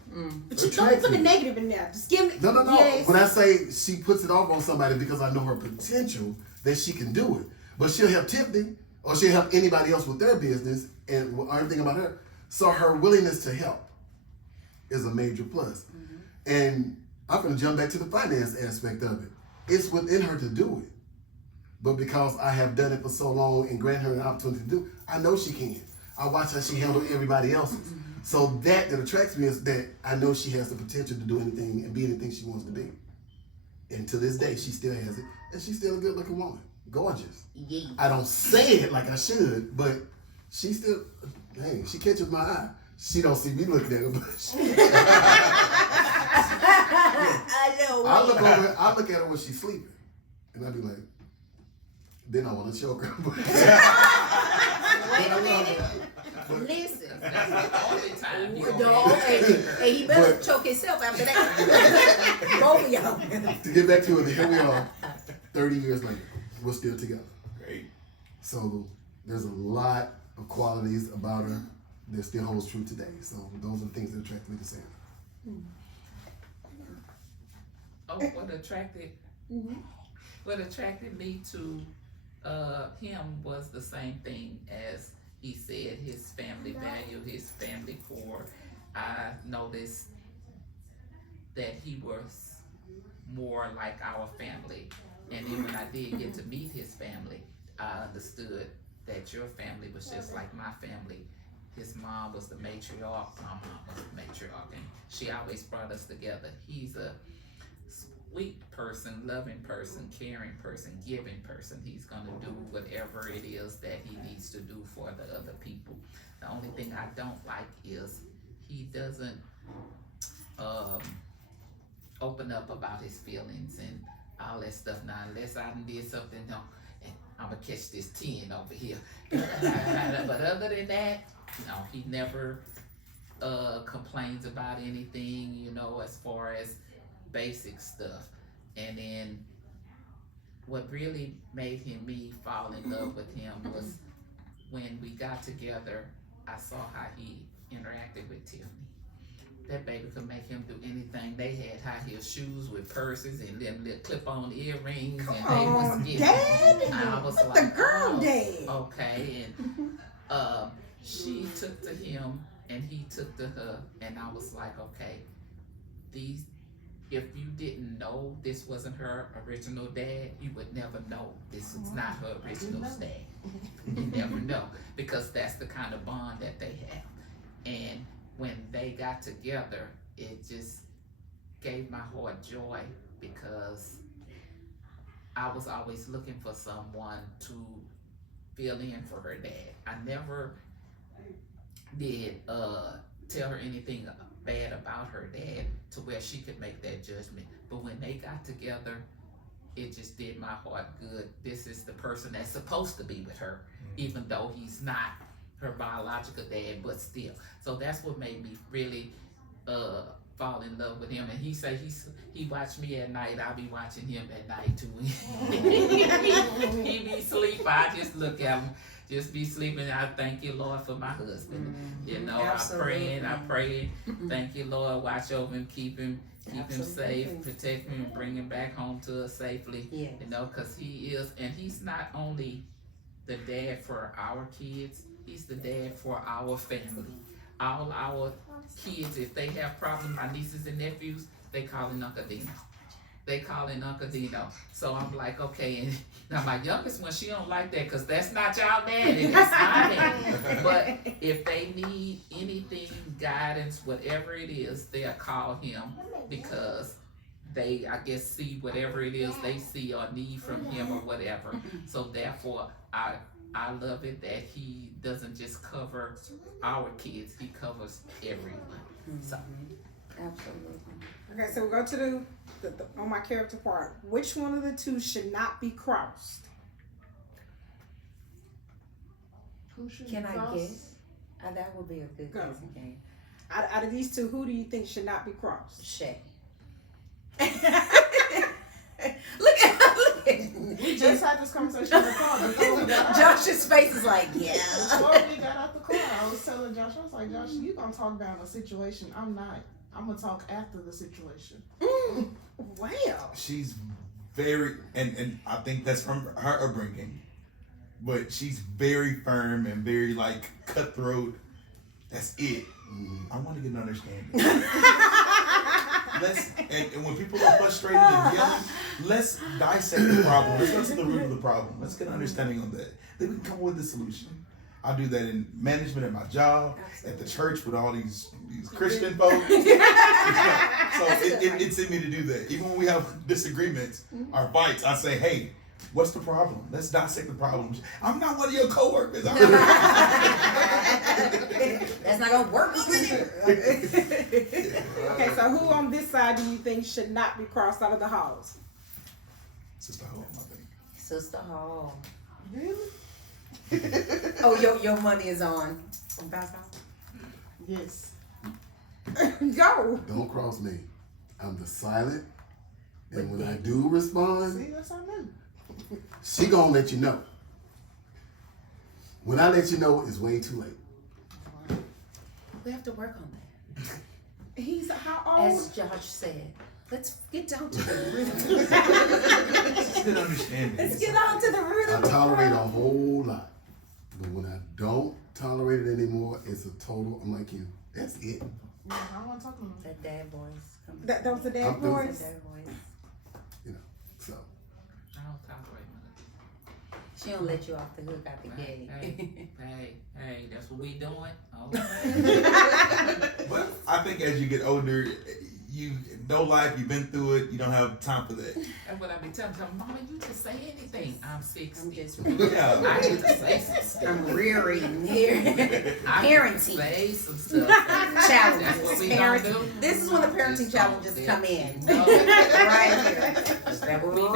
But you don't put the negative in there. Just give me. No. Yes. When I say she puts it off on somebody because I know her potential that she can do it. But she'll help Tiffany or she'll help anybody else with their business and everything about her. So her willingness to help is a major plus. And I'm going to jump back to the finance aspect of it. It's within her to do it. But because I have done it for so long and grant her an opportunity to do, I know she can. I watch how she handles everybody else's. So that attracts me is that I know she has the potential to do anything and be anything she wants to be. And to this day, she still has it. And she's still a good looking woman. Gorgeous. Yeah. I don't say it like I should, but she still, hey, she catches my eye. She don't see me looking at her, but I know. I look over, I look at her when she's sleeping. And I be like, then I want to choke her. Wait a minute. Listen. That's the only time you Hey, he better But- choke himself after that. Both of y'all. To get back to it, here we are, 30 years later. We're still together. Great. So there's a lot of qualities about her that still holds true today. So those are the things that attract me to Sandra. Oh, what attracted me to him was the same thing as he said, his family value, his family core. I noticed that he was more like our family. And then when I did get to meet his family, I understood that your family was just like my family. His mom was the matriarch, my mom was the matriarch, and she always brought us together. He's a sweet person, loving person, caring person, giving person. He's gonna do whatever it is that he needs to do for the other people. The only thing I don't like is he doesn't open up about his feelings and all that stuff. Now, unless I done did something, and I'm gonna catch this 10 over here. But other than that, no, he never complains about anything, you know, as far as basic stuff. And then what really made me fall in love with him was when we got together. I saw how he interacted with Tiffany. That baby could make him do anything. They had high heel shoes with purses and them little clip-on earrings, and they was getting. Dad. I was What like, the girl oh, dad. okay, and she took to him and he took to her, and I was like, okay, these. If you didn't know this wasn't her original dad, you would never know this is not her original dad. You never know, because that's the kind of bond that they have. And when they got together, it just gave my heart joy, because I was always looking for someone to fill in for her dad. I never did tell her anything bad about her dad to where she could make that judgment. But when they got together, it just did my heart good. This is the person that's supposed to be with her, even though he's not her biological dad, but still. So that's what made me really fall in love with him. And he say he watch me at night, I'll be watching him at night too. He be sleep, I just look at him, just be sleeping. I thank you, Lord, for my husband. You know, Absolutely. I pray. Thank you, Lord, watch over him, keep him safe, protect him, and bring him back home to us safely. Yes. You know, because he is, and he's not only the dad for our kids, he's the dad for our family. All our kids, if they have problems, my nieces and nephews, they call in Uncle Dino. So I'm like, okay, and now my youngest one, she don't like that, because that's not y'all daddy, that's my daddy. But if they need anything, guidance, whatever it is, they'll call him, because they, I guess, see whatever it is they see or need from him or whatever. So therefore, I love it that he doesn't just cover our kids, he covers everyone. So Absolutely. Okay, so we go to the on my character part. Which one of the two should not be crossed? Who should Can I cross? guess? That would be a good Go. guessing game. Out of these two, who do you think should not be crossed? Shay. Look at We just had this conversation in the car before we got out. Josh's face is like, yeah. Before we got out the car, I was telling Josh, I was like, Josh, you gonna talk down a situation. I'm not. I'm gonna talk after the situation. Wow. She's very, and I think that's from her upbringing, but she's very firm and very like cutthroat. That's it. I want to get an understanding. And when people are frustrated and yelling, let's dissect the problem. Let's go to the root of the problem. Let's get an understanding on that. Then we can come up with a solution. I do that in management at my job, at the church with all these Christian folks. So it's in me to do that. Even when we have disagreements or fights, I say, hey, what's the problem? Let's dissect the problem. I'm not one of your coworkers. That's not gonna work over there. Okay, so who on this side do you think should not be crossed out of the halls? Sister Home, I think. Sister Hall. Really? Oh, your money is on. Yes. Go. Don't cross me. I'm the silent, and when I do respond, See, that's on them. she gonna let you know. When I let you know, it's way too late. We have to work on that. He's how old? As Josh said, let's get down to the root. It's good understanding. Let's get on to the root I of the tolerate a problem. whole lot, but when I don't tolerate it anymore, it's a total. I'm like you. That's it. Yeah, I don't want to talk to them. That dad voice. Coming. That was the dad I'm through. That voice. dad voice. You know. So I don't tolerate none. She don't let you off the hook out the gate. Hey, that's what we doing. Okay. But I think as you get older, you know life, you've been through it, you don't have time for that. That's what I be telling them. Mama, you can say anything. I'm 60. I'm just Yeah. I get to say some stuff. I'm rearing here. I get to Parenting say some stuff. challenges. That's what we Parenting. gonna do. This is when the parenting Just challenges don't come say in. no. Right here. Is that what we do?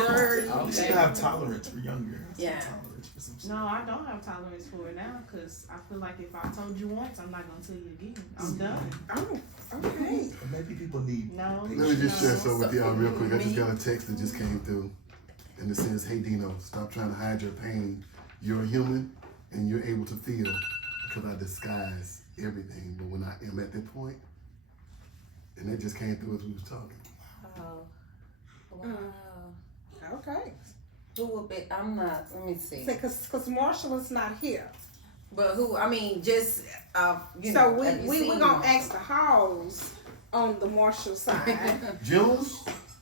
You should have tolerance for younger. Yeah. Tolerance for some stuff. No, I don't have tolerance for it now because I feel like if I told you once, I'm not going to tell you again. I'm done. Oh, okay. But maybe people need No. let me just share No. something with y'all real quick. I just got a text that just came through. in the sense, hey Dino, stop trying to hide your pain. You're a human and you're able to feel, because I disguise everything. But when I am at that point, and that just came through as we was talking. Wow. Okay. Who will be? I'm not. Let me see. Because Marshall is not here. But who? I mean, just you So know. have you we're seen gonna Marshall? ask the Halls on the Marshall side. June?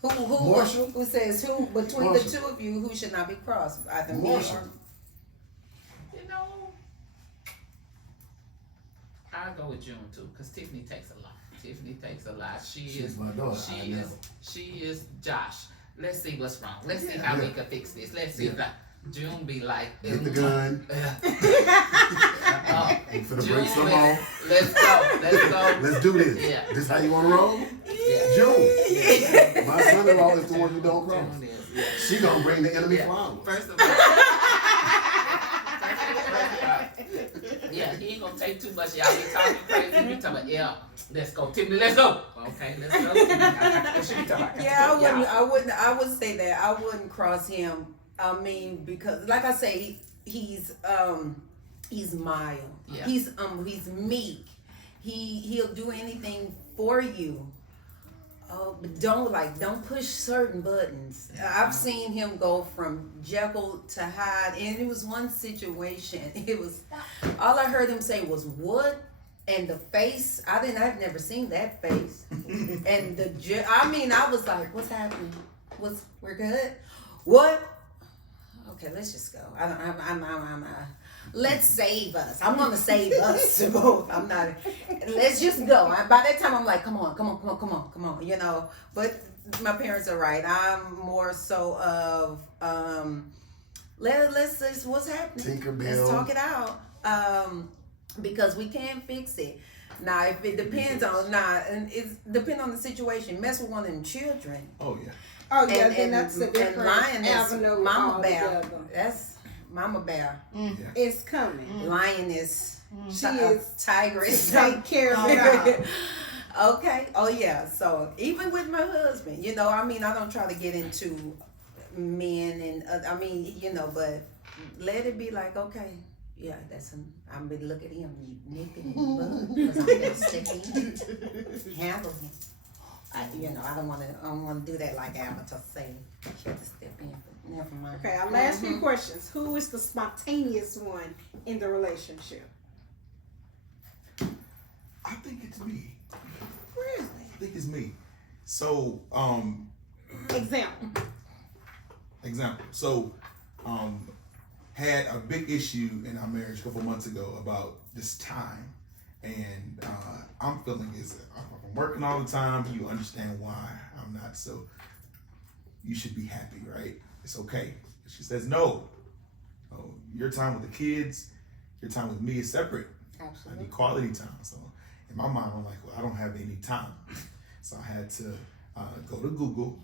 Who Marshall? who says who between Marshall. the two of you who should not be crossed? Either me Marshall. or You know, I'll go with June too, cause Tiffany takes a lot. Tiffany takes a lot. She's my daughter. I know. She is Josh. Let's see what's wrong. Let's see how we can fix this. Let's see. Yeah. June be like, Get the gun. I'm finna June break some be- off. Let's go. Let's go. Let's do this. Yeah. This how you wanna roll? Yeah. June. My son-in-law is the one you don't cross. June is. Yeah. She gonna bring the enemy Yeah. flowers. First of all, yeah, he ain't gonna take too much. Y'all be talking crazy. You talking about, yeah, let's go, Tiffany, let's go. Okay, let's go. What she be talking about? yeah, Y'all. I would say that I wouldn't cross him. I mean, because like I say, he's mild. Yeah. He's meek. He'll do anything for you. Oh, but don't push certain buttons. I've seen him go from Jekyll to Hyde, and it was one situation. It was all I heard him say was "what," and the face. I've never seen that face. And I was like, "What's happening? We're good? What? Okay, let's just go. Let's save us. I'm gonna save us both. I'm not. Let's just go. By that time, I'm like, come on. You know. But my parents are right. I'm more so of let's what's happening. Tinkerbell. Let's talk it out. Because we can't fix it. Now, if it depends on and it's depend on the situation. Mess with one of them children. Oh yeah. Oh yeah, then that's a different Lioness, avenue Mama Bear. altogether. That's Mama Bear. It's coming. Lioness. She is Tigress. take care of it all. Okay. Oh yeah. So even with my husband, you know, I mean, I don't try to get into men and I mean, you know, but let it be like, okay, yeah, I'm gonna look at him, nipping in the bud, because I'm gonna step in, handle him. I don't want to do that like Amateur say. She had to step in. Never mind. Okay, our last few questions. Who is the spontaneous one in the relationship? I think it's me. Really? I think it's me. So, Example. So, had a big issue in our marriage a couple months ago about this time, and I'm feeling is I'm working all the time. You understand why I'm not, so you should be happy, right? It's okay. She says no. Oh, your time with the kids, your time with me is separate. I Absolutely. need quality time. So in my mind, I'm like, well, I don't have any time, so I had to go to Google.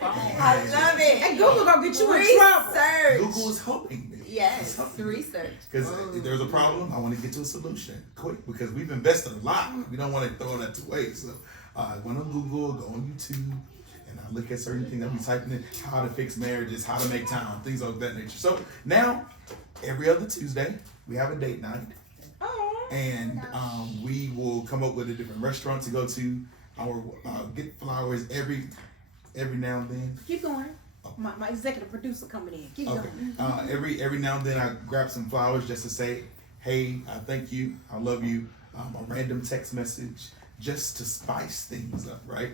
I love it. And Google gonna get you in trouble. Research. Google is helping me. Yes, research. Because if there's a problem, I want to get to a solution quick because we've invested a lot. We don't want to throw that to waste. So I went on Google, go on YouTube, and I look at certain things. I'm typing in how to fix marriages, how to make time, things of that nature. So now, every other Tuesday, we have a date night. Oh. And we will come up with a different restaurant to go to. Or get flowers every now and then. Keep going. My executive producer coming in. Keep Okay. going. Every now and then I grab some flowers just to say, hey, thank you, I love you. A random text message just to spice things up, right?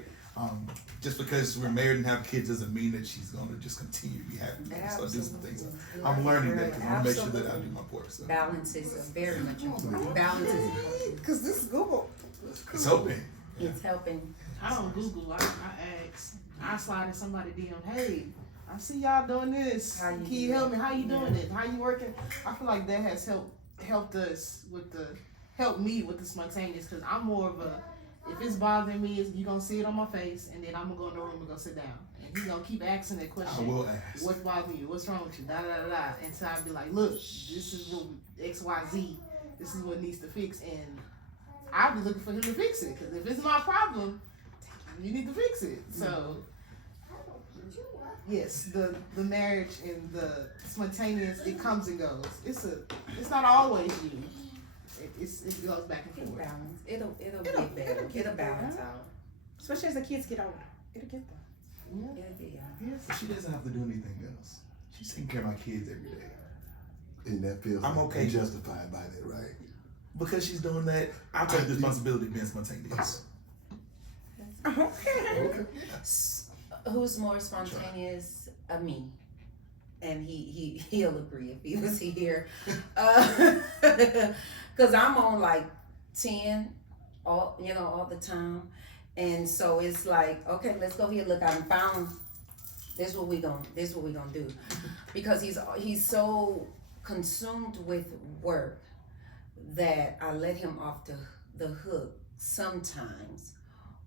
Just because we're married and have kids doesn't mean that she's gonna just continue to be happy. So do some things. I'm learning that because I want to make sure that I do my part. So Balance is very much important. Balance is important. Because this is Google. it's helping. It's helping. I don't Google. I ask. I slide in somebody DM. Hey, I see y'all doing this. How you Can you doing help me? it? How you doing it? How you working? I feel like that has helped us with helped me with the spontaneous. Cause I'm more of a, if it's bothering me, you gonna see it on my face, and then I'm gonna go in the room and go sit down, and he's gonna keep asking that I question. will ask. What's bothering you? What's wrong with you? Da da da da. Until I be like, look, this is what XYZ. This is what needs to fix, and I'll be looking for him to fix it. Because if it's my problem, you need to fix it. So yes, the marriage and the spontaneous, it comes and goes. It's not always you. It goes back and It'll forth. balance. It'll get better. It'll balance out. Especially as the kids get older. It'll get there. It'll be Yes. But she doesn't have to do anything else. She's taking care of my kids every day. And that feels I'm like okay. you're justified by that, right? Because she's doing that, I'll take the responsibility of being spontaneous. Okay. Who's more spontaneous? Me. And he'll agree if he was here. Cause I'm on like 10 all the time. And so it's like, okay, let's go here. Look, I found this what we gonna do. Because he's so consumed with work that I let him off the hook sometimes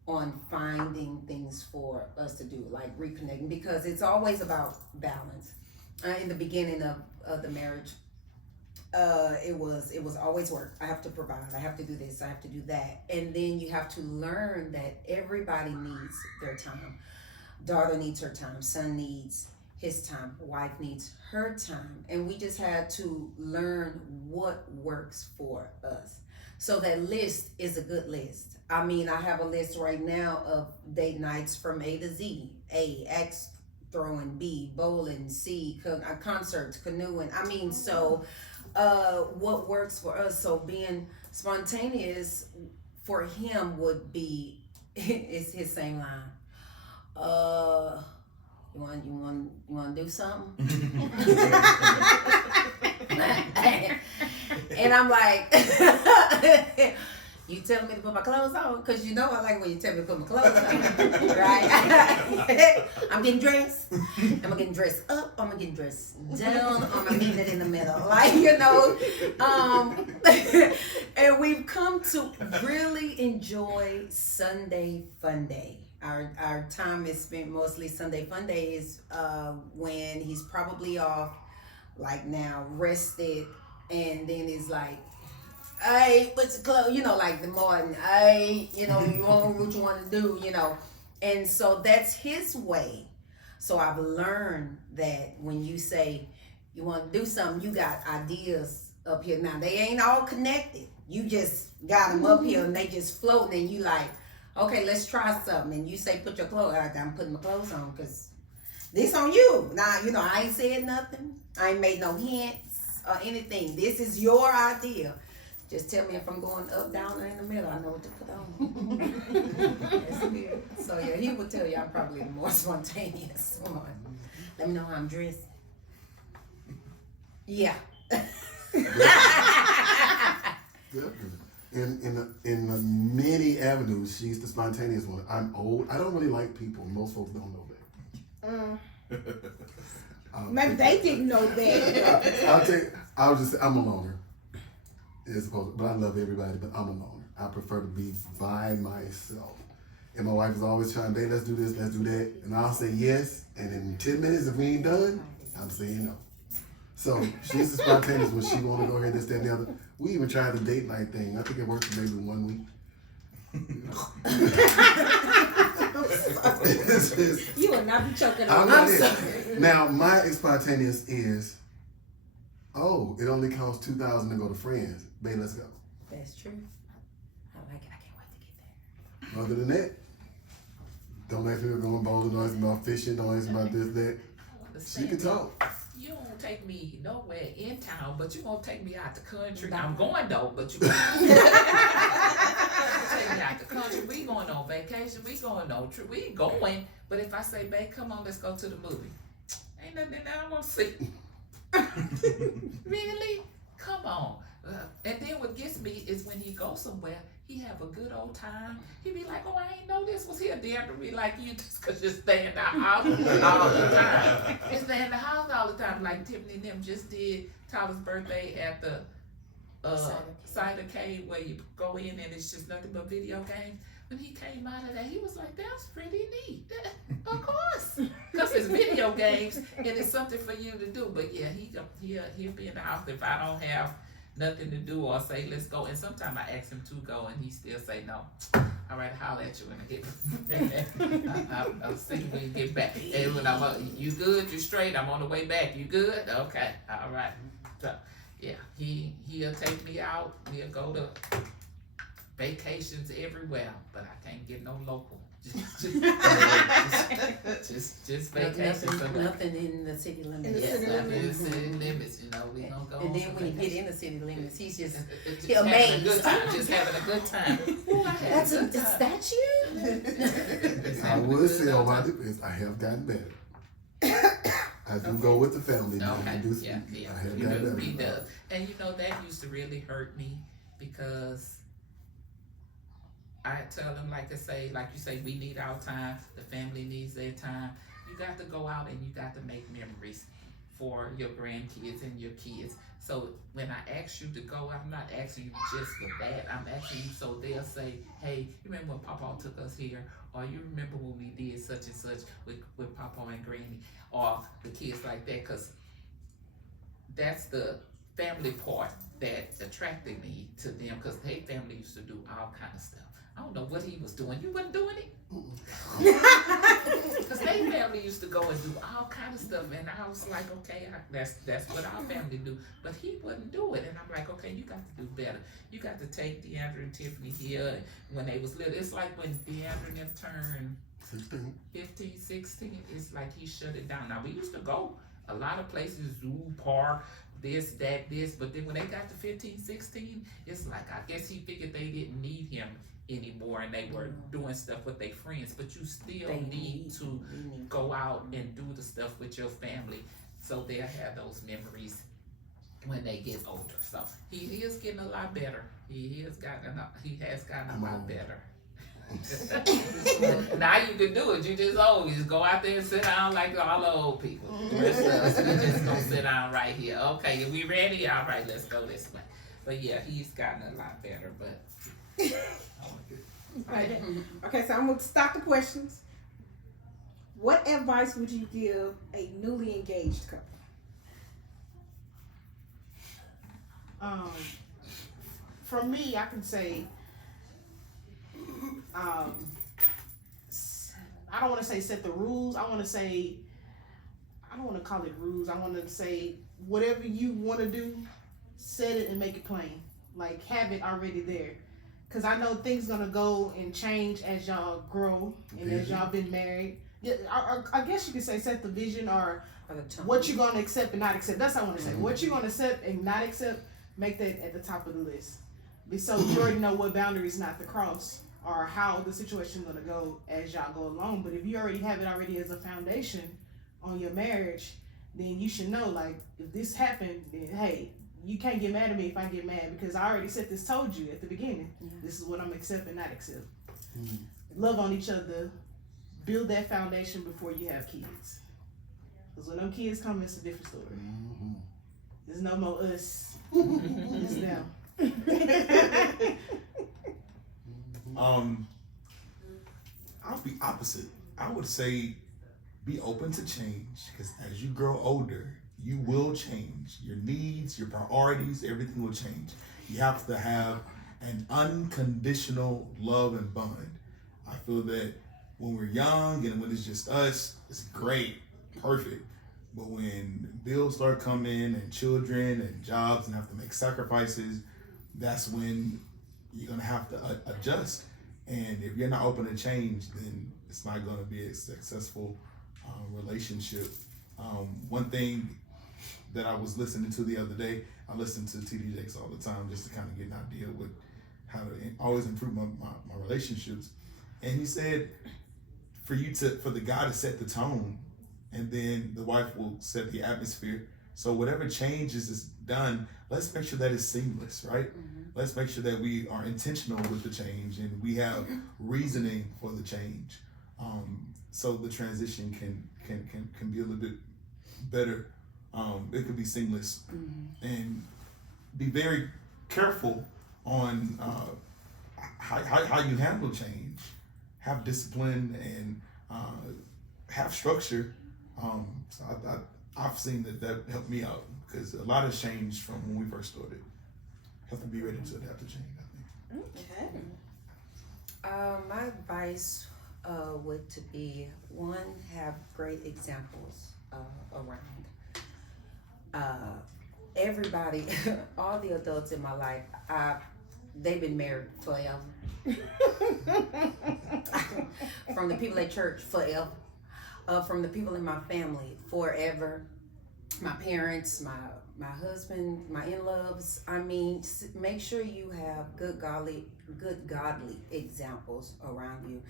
on finding things for us to do, like reconnecting, because it's always about balance. In the beginning of the marriage, it was always work. I have to provide, I have to do this, I have to do that. And then you have to learn that everybody needs their time. Daughter needs her time, son needs his time, wife needs her time. And we just had to learn what works for us. So that list is a good list. I mean, I have a list right now of date nights from A to Z. A, axe throwing, B, bowling, C, concerts, canoeing. I mean, so what works for us? So being spontaneous for him would be, it's his same line. You want to do something? And I'm like, you telling me to put my clothes on? Because you know I like when you tell me to put my clothes on, right? I'm getting dressed. Am I getting dressed up? Am I getting dressed down? Am I meeting it in the middle? Like, and we've come to really enjoy Sunday Fun Day. Our time is spent mostly Sunday Fun Day is when he's probably off, like now, rested, and then he's like, hey, put your clothes, like the morning, hey, you want what you want to do, And so that's his way. So I've learned that when you say you want to do something, you got ideas up here. Now, they ain't all connected. You just got them up here and they just floating and you like, okay, let's try something. And you say, put your clothes on. I'm putting my clothes on because this on you. Now, I ain't said nothing. I ain't made no hints or anything. This is your idea. Just tell me if I'm going up, down, or in the middle. I know what to put on. That's good. So yeah, he would tell you I'm probably the more spontaneous one. Let me know how I'm dressed. Yeah. Definitely. In the many avenues, she's the spontaneous one. I'm old. I don't really like people. Most folks don't know that. Maybe they didn't know that. I'm a loner. But I love everybody, but I'm a loner. I prefer to be by myself. And my wife is always trying, babe, let's do this, let's do that. And I'll say yes, and in 10 minutes, if we ain't done, I'm saying no. So she's the spontaneous when she want to go ahead and this, that, and the other. We even tried the date night thing. I think it worked for maybe 1 week. You will not be choking I'm on not me. it. Now, my spontaneous is, it only costs $2,000 to go to Friends. Babe, let's go. That's true. I like it. I can't wait to get there. Other than that, don't ask me about going bowling, don't ask me about fishing, don't ask me about this, that. She can talk. You won't take me nowhere in town, but you won't take me out the country. I'm going though, but you won't take me out the country. We going on vacation. We going on trip. We going. But if I say, babe, come on, let's go to the movie. Ain't nothing that I want to see. Really? Come on. And then what gets me is when he goes somewhere, he have a good old time. He be like, oh, I ain't know this was here. Deandra be like, you just because you stay in the house all the time. You stay in the house all the time. Like Tiffany and them just did Tyler's birthday at the Cider Cave where you go in and it's just nothing but video games. When he came out of that, he was like, that's pretty neat. Of course. Because it's video games and it's something for you to do. But yeah, he'll be in the house if I don't have nothing to do or say let's go. And sometimes I ask him to go and he still say no. All right, holler at you when I get. I'll see you when you get back. And when you good? You straight? I'm on the way back. You good? Okay. All right. So, yeah, he'll take me out. We'll go to vacations everywhere, but I can't get no local. Just vacations. Nothing in the city limits. In the Yes, city nothing in the limits. city limits. You know, we gonna go. And on then some when you get vacation. in the city limits, he's just Just he having a amazed. good time. Just having a good time. Ooh, I had That's a a good time. statue. Just I having a would good say on my time. defense, I have gotten better. I do go with the family now. I Okay, do speak. yeah, I have he gotten does, better. he does. And you know, that used to really hurt me because I tell them, like you say, we need our time, the family needs their time. You got to go out and you got to make memories for your grandkids and your kids. So when I ask you to go, I'm not asking you just for that. I'm asking you so they'll say, hey, you remember when Papa took us here? Or you remember when we did such and such with Papa and Granny? Or the kids like that, because that's the family part that attracted me to them, because their family used to do all kind of stuff. I don't know what he was doing. You wasn't doing it? Because their family used to go and do all kind of stuff, and I was like, okay, that's what our family do. But he wouldn't do it, and I'm like, okay, you got to do better. You got to take DeAndre and Tiffany here when they was little. It's like when DeAndre and them turned 16. 15, 16, it's like he shut it down. Now, we used to go a lot of places, zoo, park, this, but then when they got to 15, 16, it's like, I guess he figured they didn't need him anymore, and they were doing stuff with their friends, but you still need to go out and do the stuff with your family, so they'll have those memories when they get older. So he is getting a lot better. He has gotten a lot better. Now you can do it. You just always go out there and sit down like all the old people. Rest of us, we just gonna sit down right here. Okay, we ready? All right, let's go this way. But yeah, he's gotten a lot better. But Okay, so I'm gonna stop the questions. What advice would you give a newly engaged couple? For me, I can say, I don't want to say set the rules. I don't want to call it rules. I want to say whatever you want to do, set it and make it plain. Like, have it already there. Because I know things going to go and change as y'all grow and as y'all been married. Yeah, I guess you could say set the vision or what you're going to accept and not accept. That's what I want to say. What you're going to accept and not accept, make that at the top of the list. So you already know what boundaries not to cross or how the situation's going to go as y'all go along. But if you already have it already as a foundation on your marriage, then you should know, like, if this happened, then hey, you can't get mad at me if I get mad, because I already told you at the beginning, this is what I'm accepting, not accept. Love on each other, build that foundation before you have kids. Because when them kids come, it's a different story. There's no more us. It's them. I'll be opposite. I would say be open to change, because as you grow older, you will change. Your needs, your priorities, everything will change. You have to have an unconditional love and bond. I feel that when we're young and when it's just us, it's great, perfect. But when bills start coming and children and jobs and have to make sacrifices, that's when you're gonna have to adjust. And if you're not open to change, then it's not gonna be a successful relationship. One thing that I was listening to the other day, I listen to TD Jakes all the time just to kind of get an idea with how to always improve my relationships. And he said, for the guy to set the tone, and then the wife will set the atmosphere. So whatever changes is done, let's make sure that it's seamless, right? Let's make sure that we are intentional with the change and we have reasoning for the change. So the transition can be a little bit better. It could be seamless. And be very careful on how you handle change. Have discipline and have structure. So I've seen that helped me out, because a lot has changed from when we first started. Have to be ready to adapt to change, I think. Okay. My advice would to be one, have great examples around. Everybody, all the adults in my life, they've been married forever. From the people at church, forever. From the people in my family, forever. My parents, my husband, my in-laws. I mean, make sure you have good godly examples around you.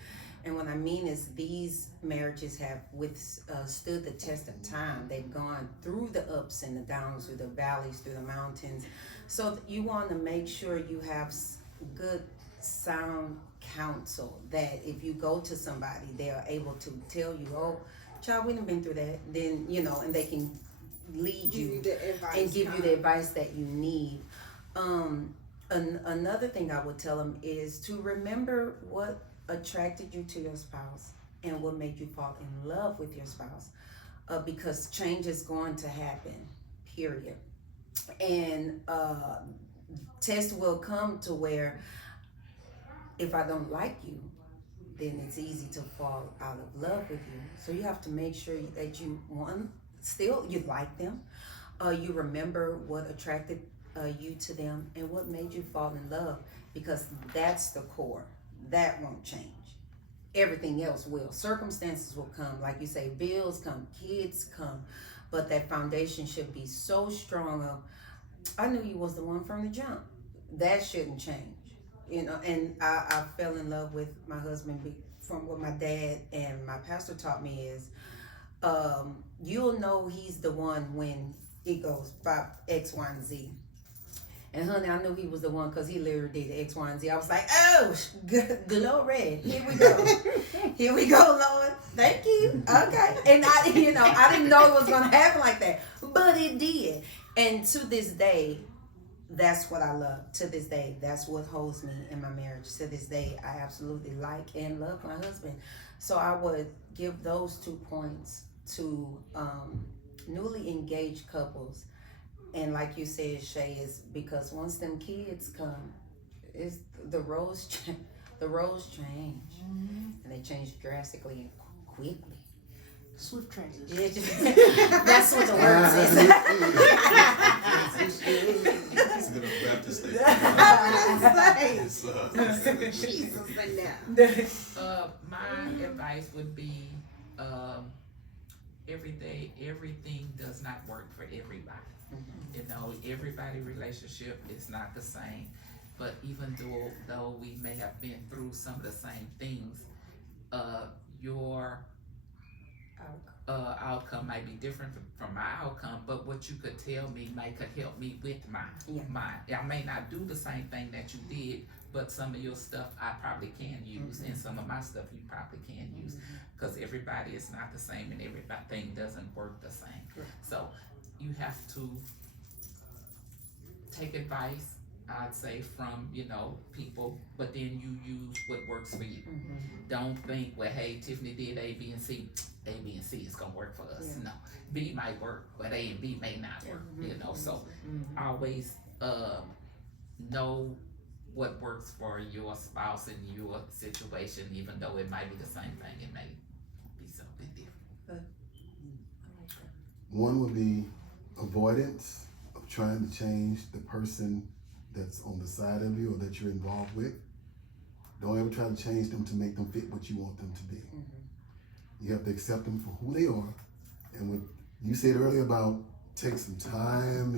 And what I mean is these marriages have withstood the test of time. They've gone through the ups and the downs, through the valleys, through the mountains. So you want to make sure you have good, sound counsel, that if you go to somebody, they are able to tell you, oh, child, we done been through that. Then, and they can lead you and give you the advice that you need. Another thing I would tell them is to remember what attracted you to your spouse and what made you fall in love with your spouse, because change is going to happen, period. And test will come to where if I don't like you, then it's easy to fall out of love with you. So you have to make sure that you you like them, you remember what attracted you to them and what made you fall in love, because that's the core. That won't change. Everything else will. Circumstances will come, like you say, bills come, kids come, but that foundation should be so strong of, I knew you was the one from the jump. That shouldn't change. And I fell in love with my husband from what my dad and my pastor taught me is, you'll know he's the one when it goes by X, Y, and Z. And honey, I knew he was the one because he literally did X, Y, and Z. I was like, oh, glory. Here we go. Here we go, Lord. Thank you. Okay. And I didn't know it was going to happen like that. But it did. And to this day, that's what I love. To this day, that's what holds me in my marriage. To this day, I absolutely like and love my husband. So I would give those 2 points to newly engaged couples. And like you said, Shay, is because once them kids come, it's the roles change, and they change drastically and quickly. Swift transition. Yeah, that's what the word says. It's gonna Baptist state. Jesus, now. My advice would be, everything does not work for everybody. Everybody relationship is not the same, but even though we may have been through some of the same things, your outcome might be different from my outcome, but what you could tell me could help me with mine. I may not do the same thing that you did, but some of your stuff I probably can use, and some of my stuff you probably can use, because everybody is not the same and everything doesn't work the same. So you have to take advice, I'd say, from people, but then you use what works for you. Don't think, well, hey, Tiffany did A, B, and C. A, B, and C is gonna work for us. No, B might work, but A and B may not work. So always know what works for your spouse and your situation, even though it might be the same thing, it may be something different. One would be avoidance of trying to change the person that's on the side of you or that you're involved with. Don't ever try to change them to make them fit what you want them to be. You have to accept them for who they are. And what you said earlier about take some time,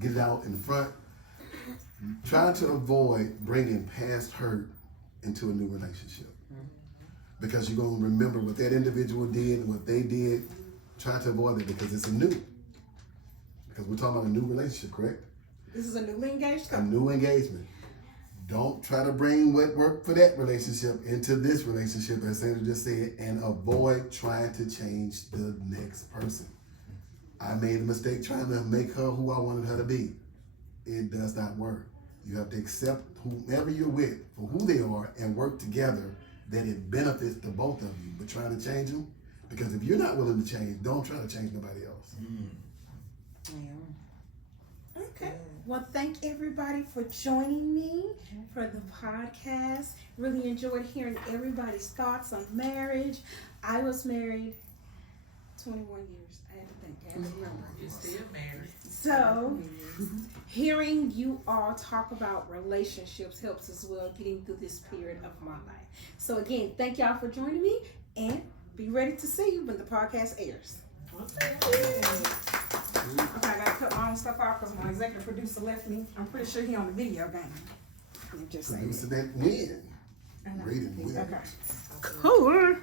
get it out in front. Try to avoid bringing past hurt into a new relationship. Because you're going to remember what that individual did and what they did. Try to avoid it because it's new. Because we're talking about a new relationship, correct? This is a newly engaged A couple. new engagement. Don't try to bring what worked for that relationship into this relationship, as Sandra just said, and avoid trying to change the next person. I made a mistake trying to make her who I wanted her to be. It does not work. You have to accept whomever you're with for who they are and work together that it benefits the both of you. But trying to change them, because if you're not willing to change, don't try to change nobody else. Okay. Well, thank everybody for joining me for the podcast. Really enjoyed hearing everybody's thoughts on marriage. I was married 21 years. I had to think. I had to remember. You're still married. So, hearing you all talk about relationships helps as well getting through this period of my life. So, again, thank y'all for joining me and be ready to see you when the podcast airs. Okay, I gotta cut my own stuff off because my executive producer left me. I'm pretty sure he on the video game. I'm just saying. Producer that win. Rated win. Okay. Cool.